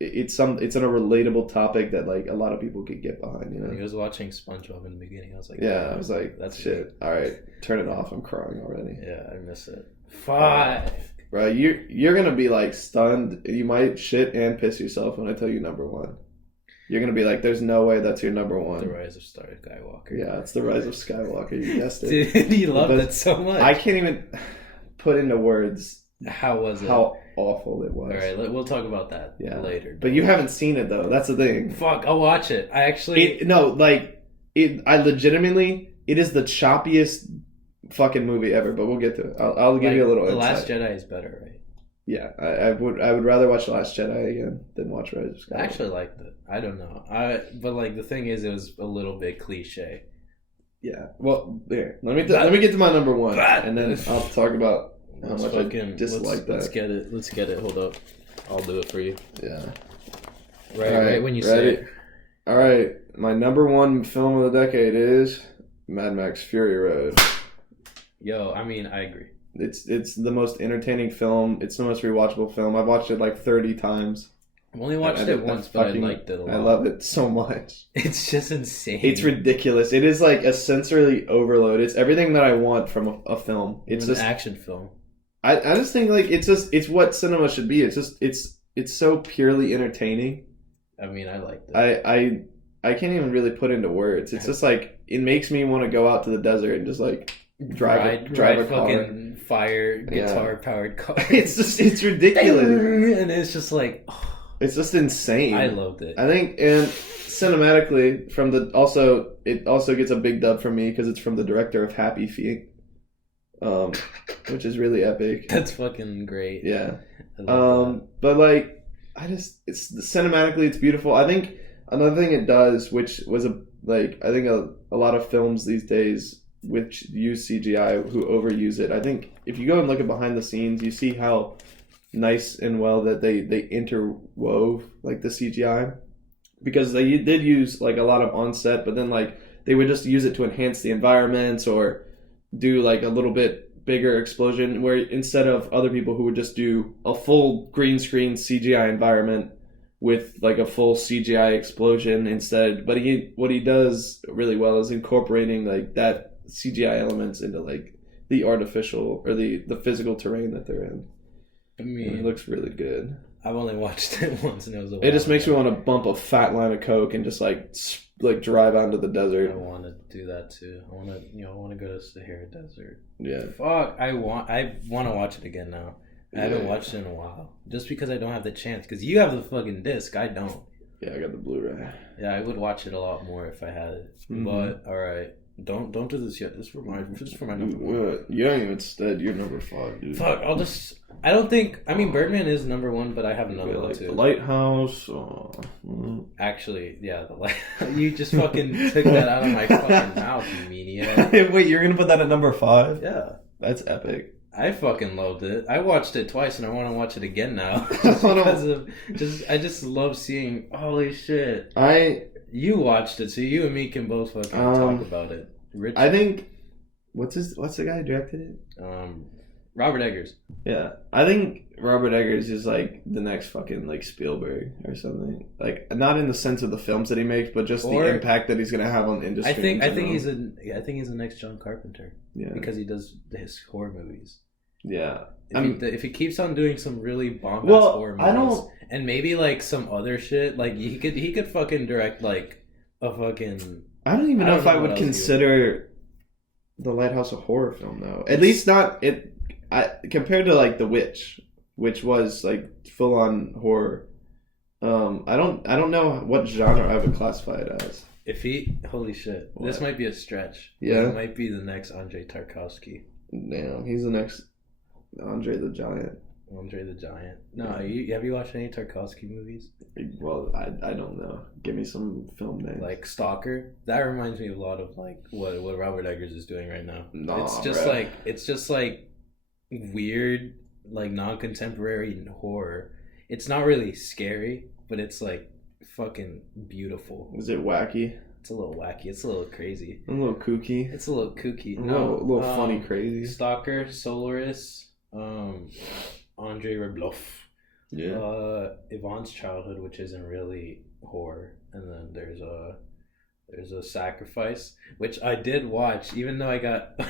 relatable topic that like a lot of people could get behind. You know, when he was watching SpongeBob in the beginning, I was like, yeah, I was like, that's shit. All right, turn it off. I'm crying already. Yeah, I miss it. 5. Bro, you're gonna be like stunned. You might shit and piss yourself when I tell you number 1. You're gonna be like, "There's no way that's your number 1." The Rise of Skywalker. Yeah, it's the Rise of Skywalker. You guessed it. Dude, you loved it so much. I can't even put into words how was it? How awful it was. All right, we'll talk about that later. But you haven't seen it though. That's the thing. Fuck, I'll watch it. I actually I legitimately, it is the choppiest fucking movie ever. But we'll get to it. I'll give you a little insight. The Last Jedi is better, right? Yeah, I would rather watch The Last Jedi again than watch Rise of Skywalker. I actually liked it. I don't know. But like the thing is, it was a little bit cliche. Yeah. Well, there. Let me get to my number 1, and then I'll talk about how much I dislike that. Let's get it. Hold up. I'll do it for you. Yeah. Right when you say it. All right. My number 1 film of the decade is Mad Max Fury Road. Yo, I mean, I agree. It's the most entertaining film. It's the most rewatchable film. I've watched it like 30 times. I've only watched it once, but I liked it a lot. I love it so much. It's just insane. It's ridiculous. It is like a sensory overload. It's everything that I want from a film. It's an just action film. I just think like it's what cinema should be. It's so purely entertaining. I mean, I liked it. I can't even really put into words. It's just like it makes me want to go out to the desert and just like drive a fucking car. Fire guitar powered car. It's ridiculous. And it's just like it's just insane. I loved it. I think, and cinematically it also gets a big dub from me because it's from the director of Happy Feet, which is really epic. That's fucking great. Yeah. But like it's cinematically it's beautiful. I think another thing it does, which was a lot of films these days which use CGI who overuse it. I think if you go and look at behind the scenes, you see how nice and well that they interwove like the CGI, because they did use like a lot of on set, but then like they would just use it to enhance the environments or do like a little bit bigger explosion, where instead of other people who would just do a full green screen CGI environment with like a full CGI explosion instead. But what he does really well is incorporating like that CGI elements into like the artificial or the physical terrain that they're in. I mean, it looks really good. I've only watched it once, and it was a while It just makes me want to bump a fat line of coke and just like drive out into the desert. I want to do that too. I want to go to Sahara Desert. Yeah. Fuck, I want to watch it again now. I haven't watched it in a while, just because I don't have the chance. Because you have the fucking disc, I don't. Yeah, I got the Blu-ray. Yeah, I would watch it a lot more if I had it. Mm-hmm. But all right, don't do this yet. This is for my number 1. You ain't even said you're number 5, dude. Fuck, I don't think. I mean, Birdman is number 1, but I have another one too. The Lighthouse. Actually, yeah, the light. You just fucking took that out of my fucking mouth, you maniac. Wait, you're gonna put that at number 5? Yeah, that's epic. I fucking loved it. I watched it twice, and I want to watch it again now because I just love seeing. Holy shit! You watched it, so you and me can both fucking talk about it. I think what's the guy who directed it? Robert Eggers. Yeah, I think Robert Eggers is like the next fucking like Spielberg or something. Like not in the sense of the films that he makes, but just the impact that he's gonna have on the industry. I think he's the next John Carpenter. Yeah, because he does his horror movies. Yeah, if he keeps on doing some really bombast horror movies, and maybe like some other shit, like he could fucking direct like a fucking. I don't even know if I would consider The Lighthouse a horror film though. At least not it. Compared to like The Witch, which was like full on horror. I don't know what genre I would classify it as. If he, holy shit, What? this might be a stretch. Yeah? It might be the next Andrei Tarkovsky. Damn, he's the next Andre the Giant. Andre the Giant. No, have you watched any Tarkovsky movies? Well, I don't know. Give me some film names. Like Stalker? That reminds me a lot of like what Robert Eggers is doing right now. Nah, It's just like weird, like non-contemporary horror. It's not really scary, but it's like fucking beautiful. Is it wacky? It's a little wacky. It's a little crazy. A little kooky. It's a little kooky. A little funny, crazy. Stalker, Solaris, Andrei Rublev. Yeah. Yvonne's Childhood, which isn't really horror, and then there's a Sacrifice, which I did watch, even though I got.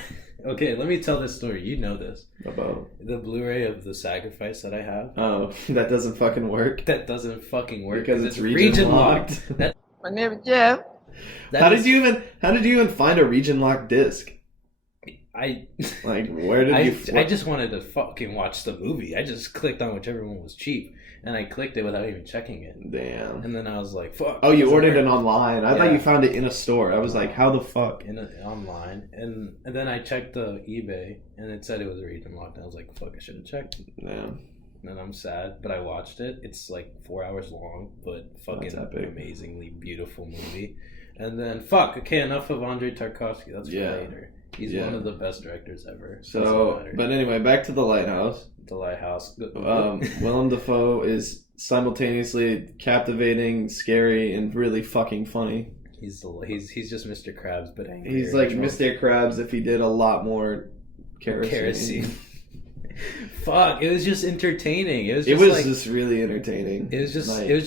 Okay, let me tell this story. You know this About the Blu-ray of The Sacrifice that I have. Oh, that doesn't fucking work. That doesn't fucking work Because it's region locked. My name is Jeff. How did you even find a region locked disc? Where did you? I just wanted to fucking watch the movie. I just clicked on whichever one was cheap, and I clicked it without even checking it. Damn. And then I was like, "Fuck." Oh, you ordered it online. I thought you found it in a store. I was like, "How the fuck?" Online, and then I checked the eBay, and it said it was region locked. And I was like, "Fuck, I should have checked." Yeah. And I'm sad, but I watched it. It's like 4 hours long, but fucking amazingly beautiful movie. And then okay, enough of Andrei Tarkovsky. That's for later. He's one of the best directors ever. So, but anyway, back to The Lighthouse. The Lighthouse. Willem Dafoe is simultaneously captivating, scary, and really fucking funny. He's just Mr. Krabs, but angry. He's like Mr. Krabs if he did a lot more kerosene. Fuck! It was just entertaining. It was just really entertaining. It was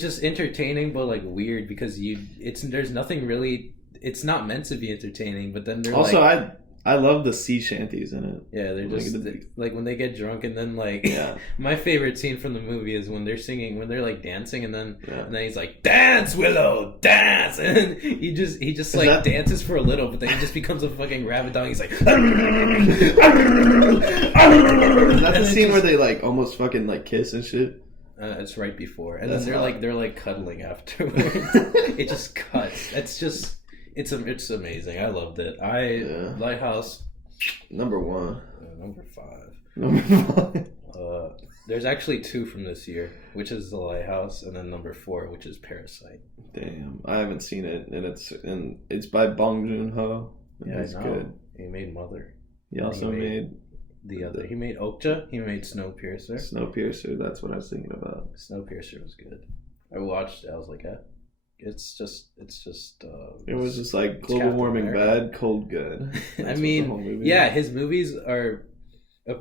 just entertaining, but like weird because there's nothing really. It's not meant to be entertaining, but then they're also I love the sea shanties in it. Yeah, they're just like when they get drunk and then like my favorite scene from the movie is when they're singing, when they're like dancing and then he's like, "Dance, Willow, dance," and he just like dances for a little, but then he just becomes a fucking rabid dog. He's like, That's the scene where they like almost fucking like kiss and shit. It's right before, and then they're like cuddling afterwards. It just cuts. It's amazing. I loved it. Lighthouse. Number 1. Number 5. There's actually 2 from this year, which is The Lighthouse, and then number 4, which is Parasite. Damn, I haven't seen it, and it's by Bong Joon-ho. Yeah, it's good. He made Mother. He also made the other. He made Okja. He made Snowpiercer. Snowpiercer. That's what I was thinking about. Snowpiercer was good. I watched it. I was like, It's just. It was just like global warming bad, cold good. I mean, his movies are.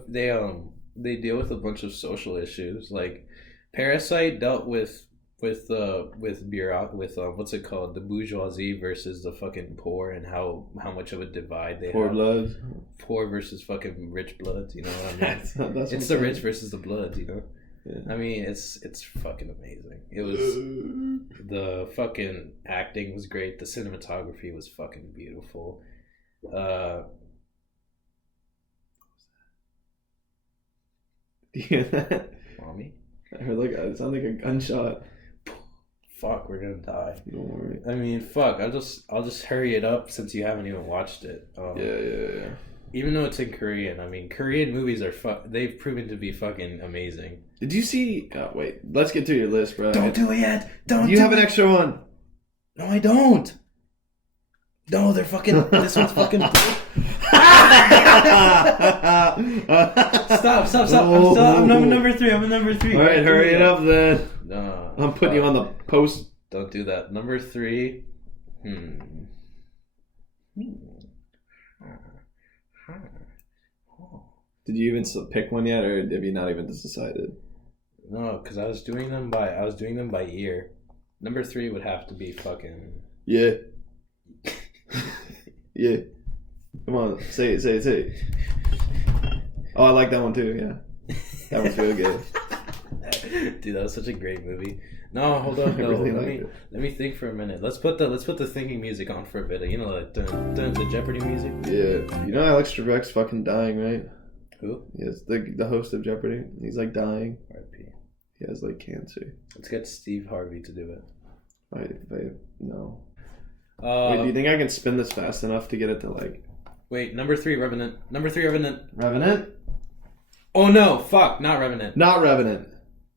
They deal with a bunch of social issues. Like, Parasite dealt with what's it called, the bourgeoisie versus the fucking poor, and how much of a divide they have. Bloods. Poor versus fucking rich bloods. You know what I mean? It's the rich versus the bloods. You know. Yeah. I mean, it's fucking amazing. It was the fucking acting was great. The cinematography was fucking beautiful. Do you hear that? Mommy? I heard it sounded like a gunshot. Fuck, we're gonna die. Don't worry. I mean, fuck. I'll just hurry it up since you haven't even watched it. Yeah. Even though it's in Korean, I mean, Korean movies are they've proven to be fucking amazing. Did you see? Oh, wait, let's get to your list, bro. Don't do it yet. You have an extra one. No, I don't. No, they're fucking. This one's fucking. Stop. I'm number 3. I'm number 3. All right, hurry it up then. No, I'm putting you on the post. Don't do that. Number 3. Did you even pick one yet, or have you not even decided? No, because I was doing them by ear. Number 3 would have to be fucking. Yeah. Yeah. Come on, say it. Oh, I like that one too. Yeah, that one's really good. Dude, that was such a great movie. No, hold on. No, let me think for a minute. Let's put the thinking music on for a bit. You know, like the Jeopardy music. Yeah, you know Alex Trebek's fucking dying, right? Who? Yes, the host of Jeopardy. He's like dying. R.I.P. He has like cancer. Let's get Steve Harvey to do it. No. Wait, do you think I can spin this fast enough to get it to like... Wait, number 3, Revenant. Number 3, Revenant. Revenant? Oh no, fuck, not Revenant. Not Revenant.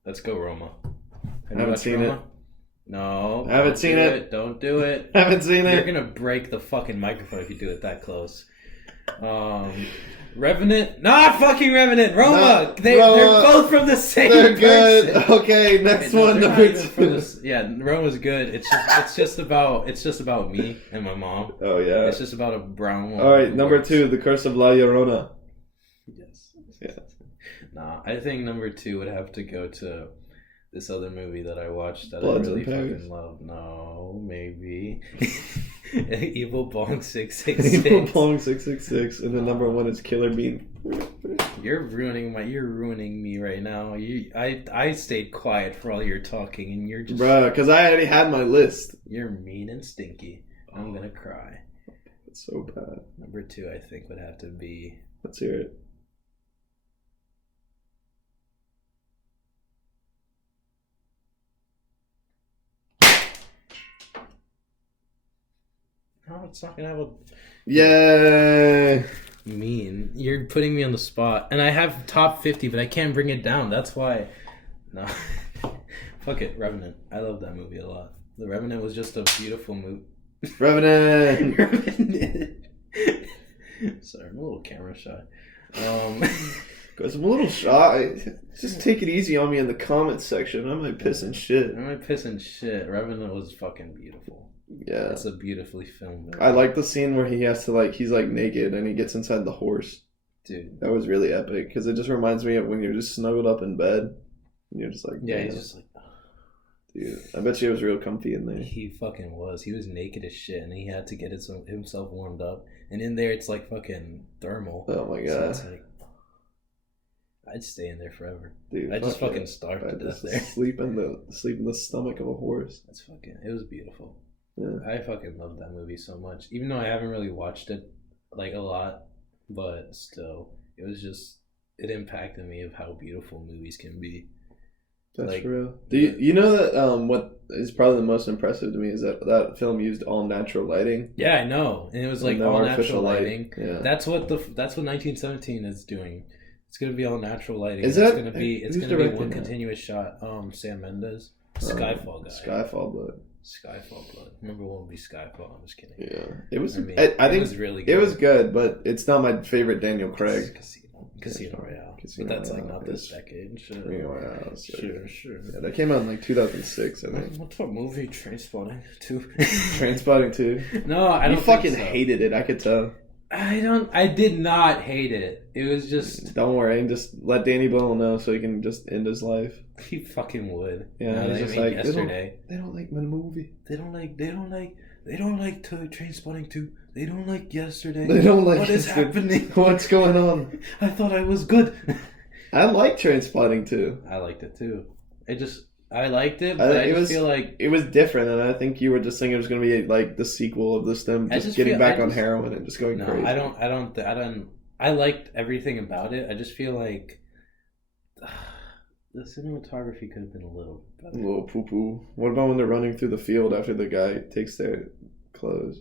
Let's go, Roma. I haven't seen it. No. I haven't seen it. Don't do it. I haven't seen it. You're gonna break the fucking microphone if you do it that close. Revenant? Not fucking Revenant! Roma! They're both from the same They're good. person. Okay, next one. Number 2. Yeah, Roma's good. It's just about me and my mom. Oh yeah. It's just about a brown woman. Alright, number 2, The Curse of La Llorona. Yes. Yeah. Nah, I think number 2 would have to go to this other movie that I watched that Bloods I really in Paris. fucking love. No, maybe. Evil Bong 666. Evil Bong 666, and then number 1 is Killer Bean. You're ruining me right now. I stayed quiet for all your talking, and you're just... Bruh, because I already had my list. You're mean and stinky. I'm gonna cry. It's so bad. Number 2, I think, would have to be... Let's hear it. No, it's not gonna have a... Yay! Mean. You're putting me on the spot. And I have top 50, but I can't bring it down. That's why... No. Fuck it. Revenant. I love that movie a lot. The Revenant was just a beautiful movie. Revenant! Sorry, I'm a little camera shy. Because I'm a little shy. Just take it easy on me in the comments section. I might piss and shit. Revenant was fucking beautiful. Yeah. It's a beautifully filmed movie. I like the scene where he has to he's naked and he gets inside the horse. Dude. That was really epic because it just reminds me of when you're just snuggled up in bed and you're just like... Yeah, he's just like... Dude, I bet you it was real comfy in there. He fucking was. He was naked as shit and he had to get himself warmed up. And in there it's like fucking thermal. Oh my god. So it's like... I'd stay in there forever. Dude, I just fucking starved to death there. Sleep in the stomach of a horse. It was beautiful. Yeah. I fucking love that movie so much. Even though I haven't really watched it like a lot, but still, it impacted me of how beautiful movies can be. That's real. Do you know that what is probably the most impressive to me is that film used all natural lighting? Yeah, I know. And it was like no all artificial natural lighting. Yeah. That's what 1917 is doing. It's gonna be all natural lighting. Is it's that gonna be one continuous shot. Sam Mendes. Skyfall guy. Skyfall Blood. Number 1 would be Skyfall. I'm just kidding. Yeah, it was. I think it was really good. It was good, but it's not my favorite Daniel Craig. Casino Royale. But that's like not this decade. Sure. Sure. Yeah, that came out in like 2006, I think. What's that movie? Trainspotting 2. Trainspotting 2. No, I don't. You fucking hated it. I could tell. I did not hate it. It was just... Don't worry. Just let Danny Boyle know so he can just end his life. He fucking would. Yeah, he's just like, yesterday. They don't like my movie. They don't like Trainspotting 2. They don't like yesterday. They don't like what is happening? What's going on? I thought I was good. I like Trainspotting 2. I liked it too. I liked it, but I just feel like it was different, and I think you were just thinking it was going to be like the sequel of them getting back on heroin and just going crazy. I liked everything about it. I just feel like the cinematography could have been a little better. A little poo-poo. What about when they're running through the field after the guy takes their clothes?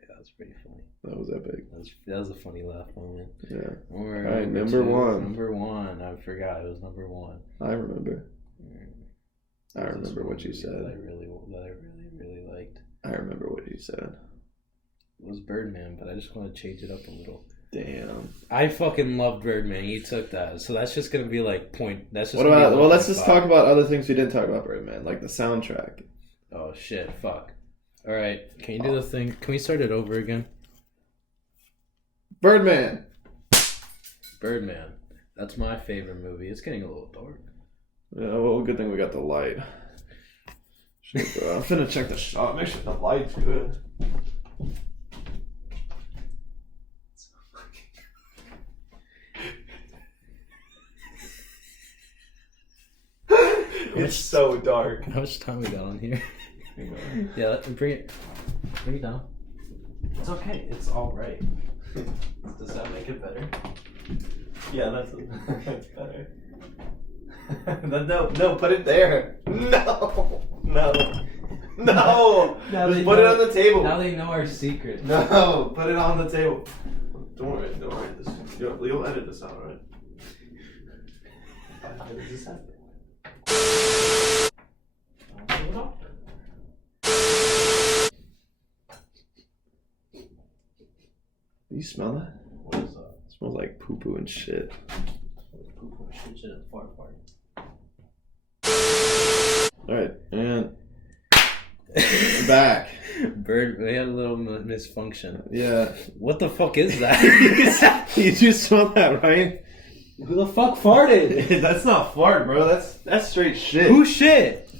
Yeah, that was pretty funny. That was epic. That was a funny laugh moment. Yeah. All right, number 1. Number 1. I forgot it was number 1. I remember. I remember what you said. That I really liked. I remember what you said. It was Birdman, but I just want to change it up a little. Damn. I fucking loved Birdman. You took that, so that's just gonna be like point. That's just. What about? Well, let's just talk about other things we didn't talk about Birdman, like the soundtrack. Oh shit! Fuck. All right, can you do the thing? Can we start it over again? Birdman. That's my favorite movie. It's getting a little dark. Yeah, well, good thing we got the light. I'm finna check the shot. Make sure the light's good. It's so dark. How much time we got on here? Yeah, bring it down. It's okay. It's all right. Does that make it better? Yeah, that's better. No, put it there. No. No! Now Just they put it know- on the table. Now they know our secret. No, put it on the table. Don't worry. You'll edit this out, right? Do you smell that? What is that? It smells like poo-poo and shit. Poo-poo, shit, fart. Alright, and we're back. Bird, we had a little misfunction. Yeah. What the fuck is that? You just smelled that, right? Who the fuck farted? That's not fart, bro. That's straight shit. Who shit?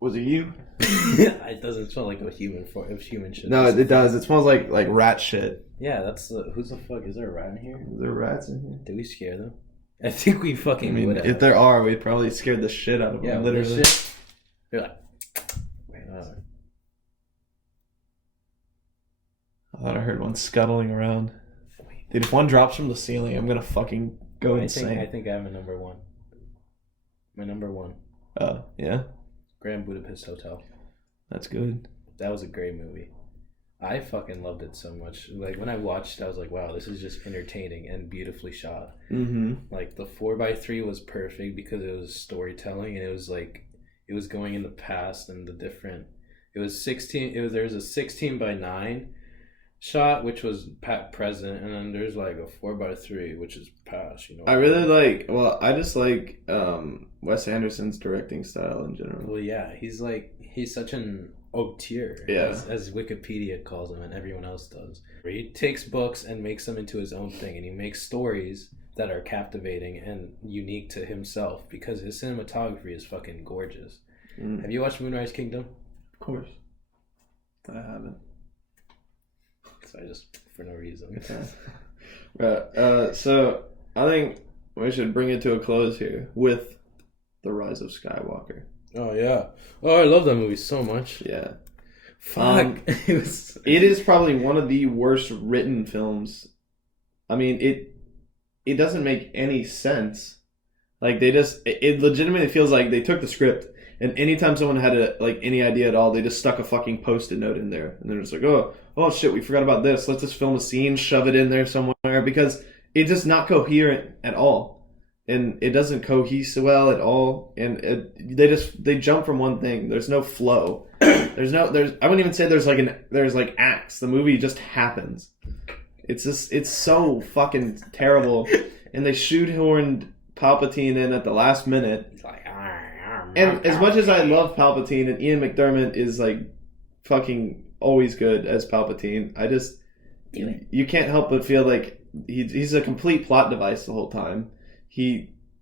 Was it you? It doesn't smell like a human fart. If human shit. No, it does. It smells like rat shit. Yeah, that's the. Who's the fuck? Is there a rat in here? Is there rats in here? Did we scare them? I think we fucking I mean, would have. if there are, we probably scared the shit out of them. Yeah, literally. shit. They're like. I thought I heard one scuttling around. Dude, if one drops from the ceiling, I'm gonna fucking go insane. I think I have a number one. My number one. Oh, yeah? Grand Budapest Hotel. That's good. That was a great movie. I fucking loved it so much. Like, when I watched it, I was like, wow, this is just entertaining and beautifully shot. Mm-hmm. Like, the 4x3 was perfect because it was storytelling, and it was like, it was going in the past and the different, there was a 16:9 shot, which was present, and then there's like a 4x3, which is past, you know. I really like, I just like Wes Anderson's directing style in general. Well, yeah, he's such an auteur, Yeah. as Wikipedia calls him, and everyone else does. He takes books and makes them into his own thing, and he makes stories that are captivating and unique to himself because his cinematography is fucking gorgeous. Mm. Have you watched Moonrise Kingdom? Of course. I haven't. So I just, for no reason. Right. So I think we should bring it to a close here with The Rise of Skywalker. Oh, yeah. Oh, I love that movie so much. Yeah. Fuck. It is probably one of the worst written films. I mean, it doesn't make any sense. Like, it legitimately feels like they took the script, and anytime someone had any idea at all, they just stuck a fucking Post-it note in there. And they're just like, oh shit, we forgot about this. Let's just film a scene, shove it in there somewhere, because it's just not coherent at all. And it doesn't cohese well at all. And they jump from one thing. There's no flow. I wouldn't even say there's acts. The movie just happens. It's so fucking terrible. And they shoehorned Palpatine in at the last minute. It's like, and as much as I love Palpatine, and Ian McDiarmid is like fucking always good as Palpatine, you can't help but feel like he's a complete plot device the whole time.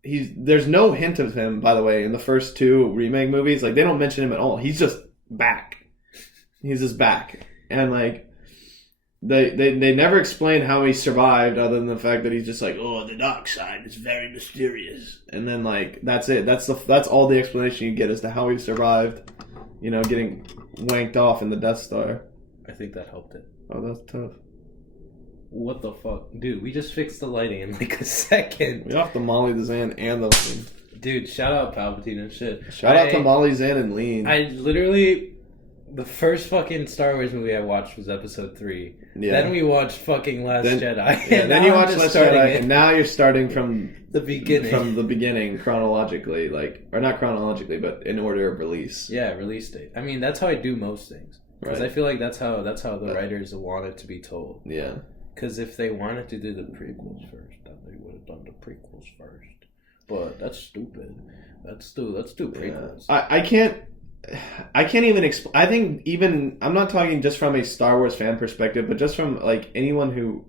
There's no hint of him, by the way, in the first two remake movies. Like, they don't mention him at all. He's just back. He's just back. And like they never explain how he survived, other than the fact that he's just like, oh, the dark side is very mysterious. And then like that's it. That's all the explanation you get as to how he survived, getting wanked off in the Death Star. I think that helped it. Oh, that's tough. What the fuck? Dude, we just fixed the lighting in like a second. We off the Molly, the Zan, and the Lean. Dude, shout out Palpatine and shit. Shout out to Molly, Zan, and Lean. I literally, the first fucking Star Wars movie I watched was Episode 3. Yeah. Then we watched fucking Last Jedi. Yeah, then you watched Last Jedi, and now you're starting from the beginning. From the beginning, chronologically, or not chronologically, but in order of release. Yeah, release date. I mean, that's how I do most things. Because I feel like that's how the writers want it to be told. Yeah. Because if they wanted to do the prequels first, then they would have done the prequels first. But that's stupid. Let's do prequels. Yeah. I can't even explain. I think even, I'm not talking just from a Star Wars fan perspective, but just from like anyone who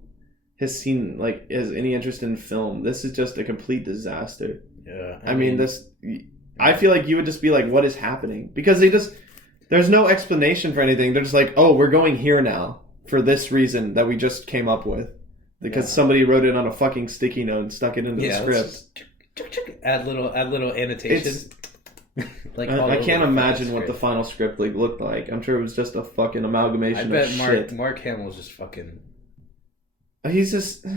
has seen, like, has any interest in film, this is just a complete disaster. Yeah. I mean, I feel like you would just be like, what is happening? Because there's no explanation for anything. They're just like, oh, we're going here now for this reason that we just came up with. Because somebody wrote it on a fucking sticky note and stuck it into the script. Add little annotations. Like, I can't imagine what the final script looked like. I'm sure it was just a fucking amalgamation of shit. I bet Mark Hamill's just fucking... He's just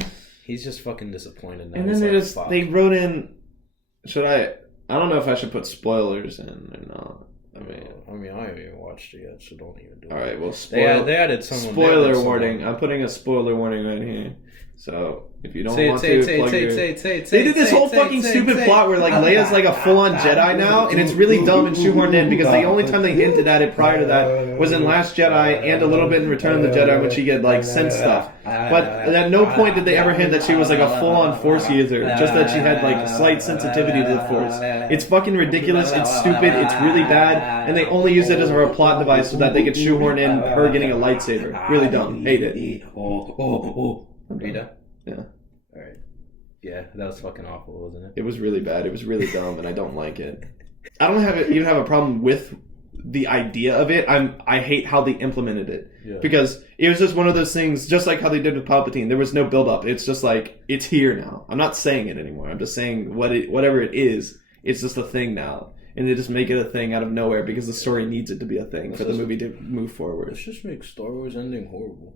fucking disappointed now. And then they wrote in... I don't know if I should put spoilers in or not. haven't even watched it yet, so don't even do it. All right, well, they added someone. Spoiler warning. I'm putting a spoiler warning right here. So if you don't want to plug your... They did this whole fucking stupid plot where like Leia's like a full-on Jedi now, and it's really dumb and shoehorned in because the only time they hinted at it prior to that was in Last Jedi and a little bit in Return of the Jedi when she get like sense stuff. But at no point did they ever hint that she was like a full-on Force user, just that she had like slight sensitivity to the Force. It's fucking ridiculous. It's stupid. It's really bad, and they only use it as a plot device so that they could shoehorn in her getting a lightsaber. Really dumb. Hate it. Are you done? Yeah. Alright. Yeah, that was fucking awful, wasn't it? It was really bad. It was really dumb, and I don't like it. I don't even have a problem with the idea of it. I hate how they implemented it. Yeah. Because it was just one of those things, just like how they did with Palpatine. There was no build-up. It's just like, it's here now. I'm not saying it anymore. I'm just saying whatever it is, it's just a thing now. And they just make it a thing out of nowhere because the story needs it to be a thing for the movie to move forward. Let's just make Star Wars ending horrible.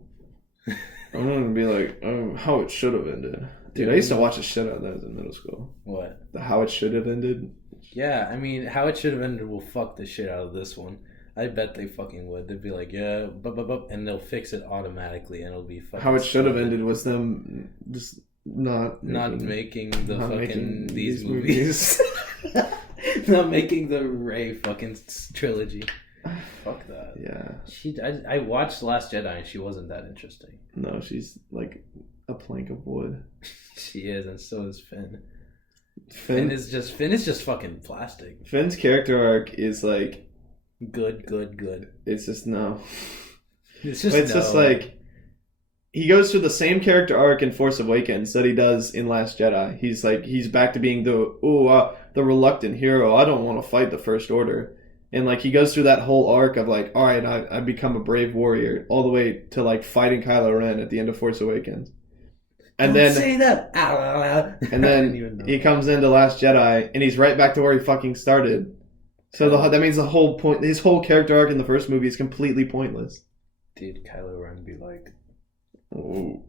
I'm gonna be like, how it should have ended. Dude, I used to watch the shit out of that in middle school. What? The how it should have ended? Yeah, I mean, how it should have ended will fuck the shit out of this one. I bet they fucking would. They'd be like, yeah, and they'll fix it automatically, and it'll be fucking. How it should have ended was them just not making these movies. Not making the Rey fucking trilogy. Fuck that. Yeah. I watched The Last Jedi and she wasn't that interesting. No, she's like a plank of wood. She is, and so is Finn. Finn is just fucking plastic. Finn's character arc is like good. It's just no. It's just like he goes through the same character arc in Force Awakens that he does in Last Jedi. He's back to being the reluctant hero. I don't want to fight the First Order. And, like, he goes through that whole arc of, like, all right, I become a brave warrior, all the way to, like, fighting Kylo Ren at the end of Force Awakens. And Don't say that. And then he comes into Last Jedi, and he's right back to where he fucking started. So that means the whole point, his whole character arc in the first movie is completely pointless. Dude, Kylo Ren be like, ooh.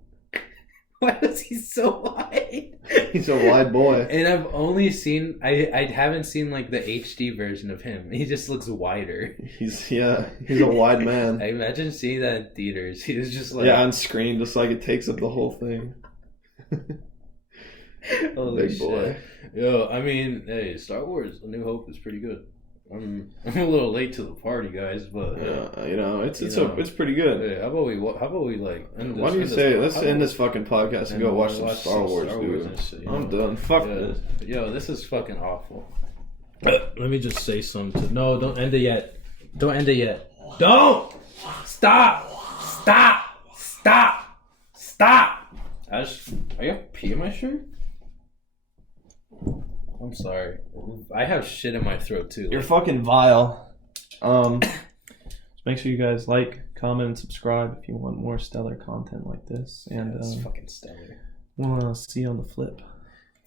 Why is he so wide? He's a wide boy. And I've only seen, I haven't seen like the HD version of him. He just looks wider. He's a wide man. I imagine seeing that in theaters. He was just like... Yeah, on screen, just like it takes up the whole thing. Holy Big boy. Shit. Yo, I mean, hey, Star Wars A New Hope is pretty good. I'm a little late to the party, guys, but yeah, it's pretty good. Yeah, how about we like? Why do you say let's end this fucking podcast and go watch some Star Wars, dude? Shit, I'm done. Fuck this. Yo, this is fucking awful. Let me just say something. No, don't end it yet. Don't end it yet. Don't stop. Are you pee in my shirt? I'm sorry. I have shit in my throat too. You're fucking vile. Just make sure you guys like, comment, and subscribe if you want more stellar content like this. And it's fucking stellar. We'll see you on the flip.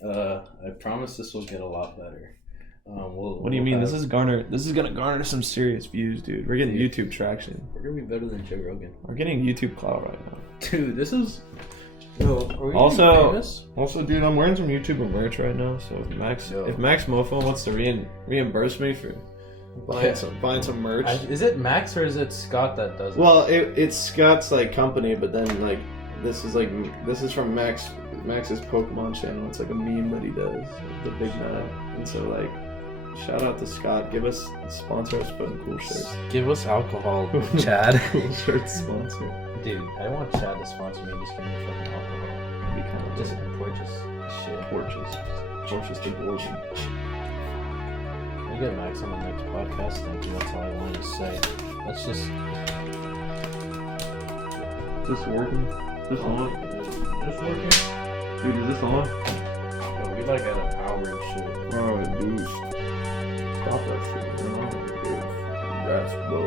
I promise this will get a lot better. What do you mean? This is gonna garner some serious views, dude. We're getting YouTube traction. We're gonna be better than Joe Rogan. We're getting YouTube clout right now. Dude, this is... Yo, are we also, dude, I'm wearing some YouTuber merch right now. So if Max Mofo wants to reimburse me for buying some merch, is it Max or is it Scott that does it? Well, it's Scott's like company, but then like this is from Max's Pokemon channel. It's like a meme that he does, the Big Mad, and so like. Shout out to Scott. Sponsor us putting cool shirts. Give us alcohol, Chad. Cool shirts sponsor. Dude, I want Chad to sponsor me. Just give me fucking alcohol. That'd be kind of just porches. Shit. Porches to Borgia. We get Max on the next podcast. Thank you. That's all I wanted to say. Let's just. Is this working? This on? This working? Dude, is this on? Oh, we like got a power and shit. Oh, dude. Stop that shit, man. That's low.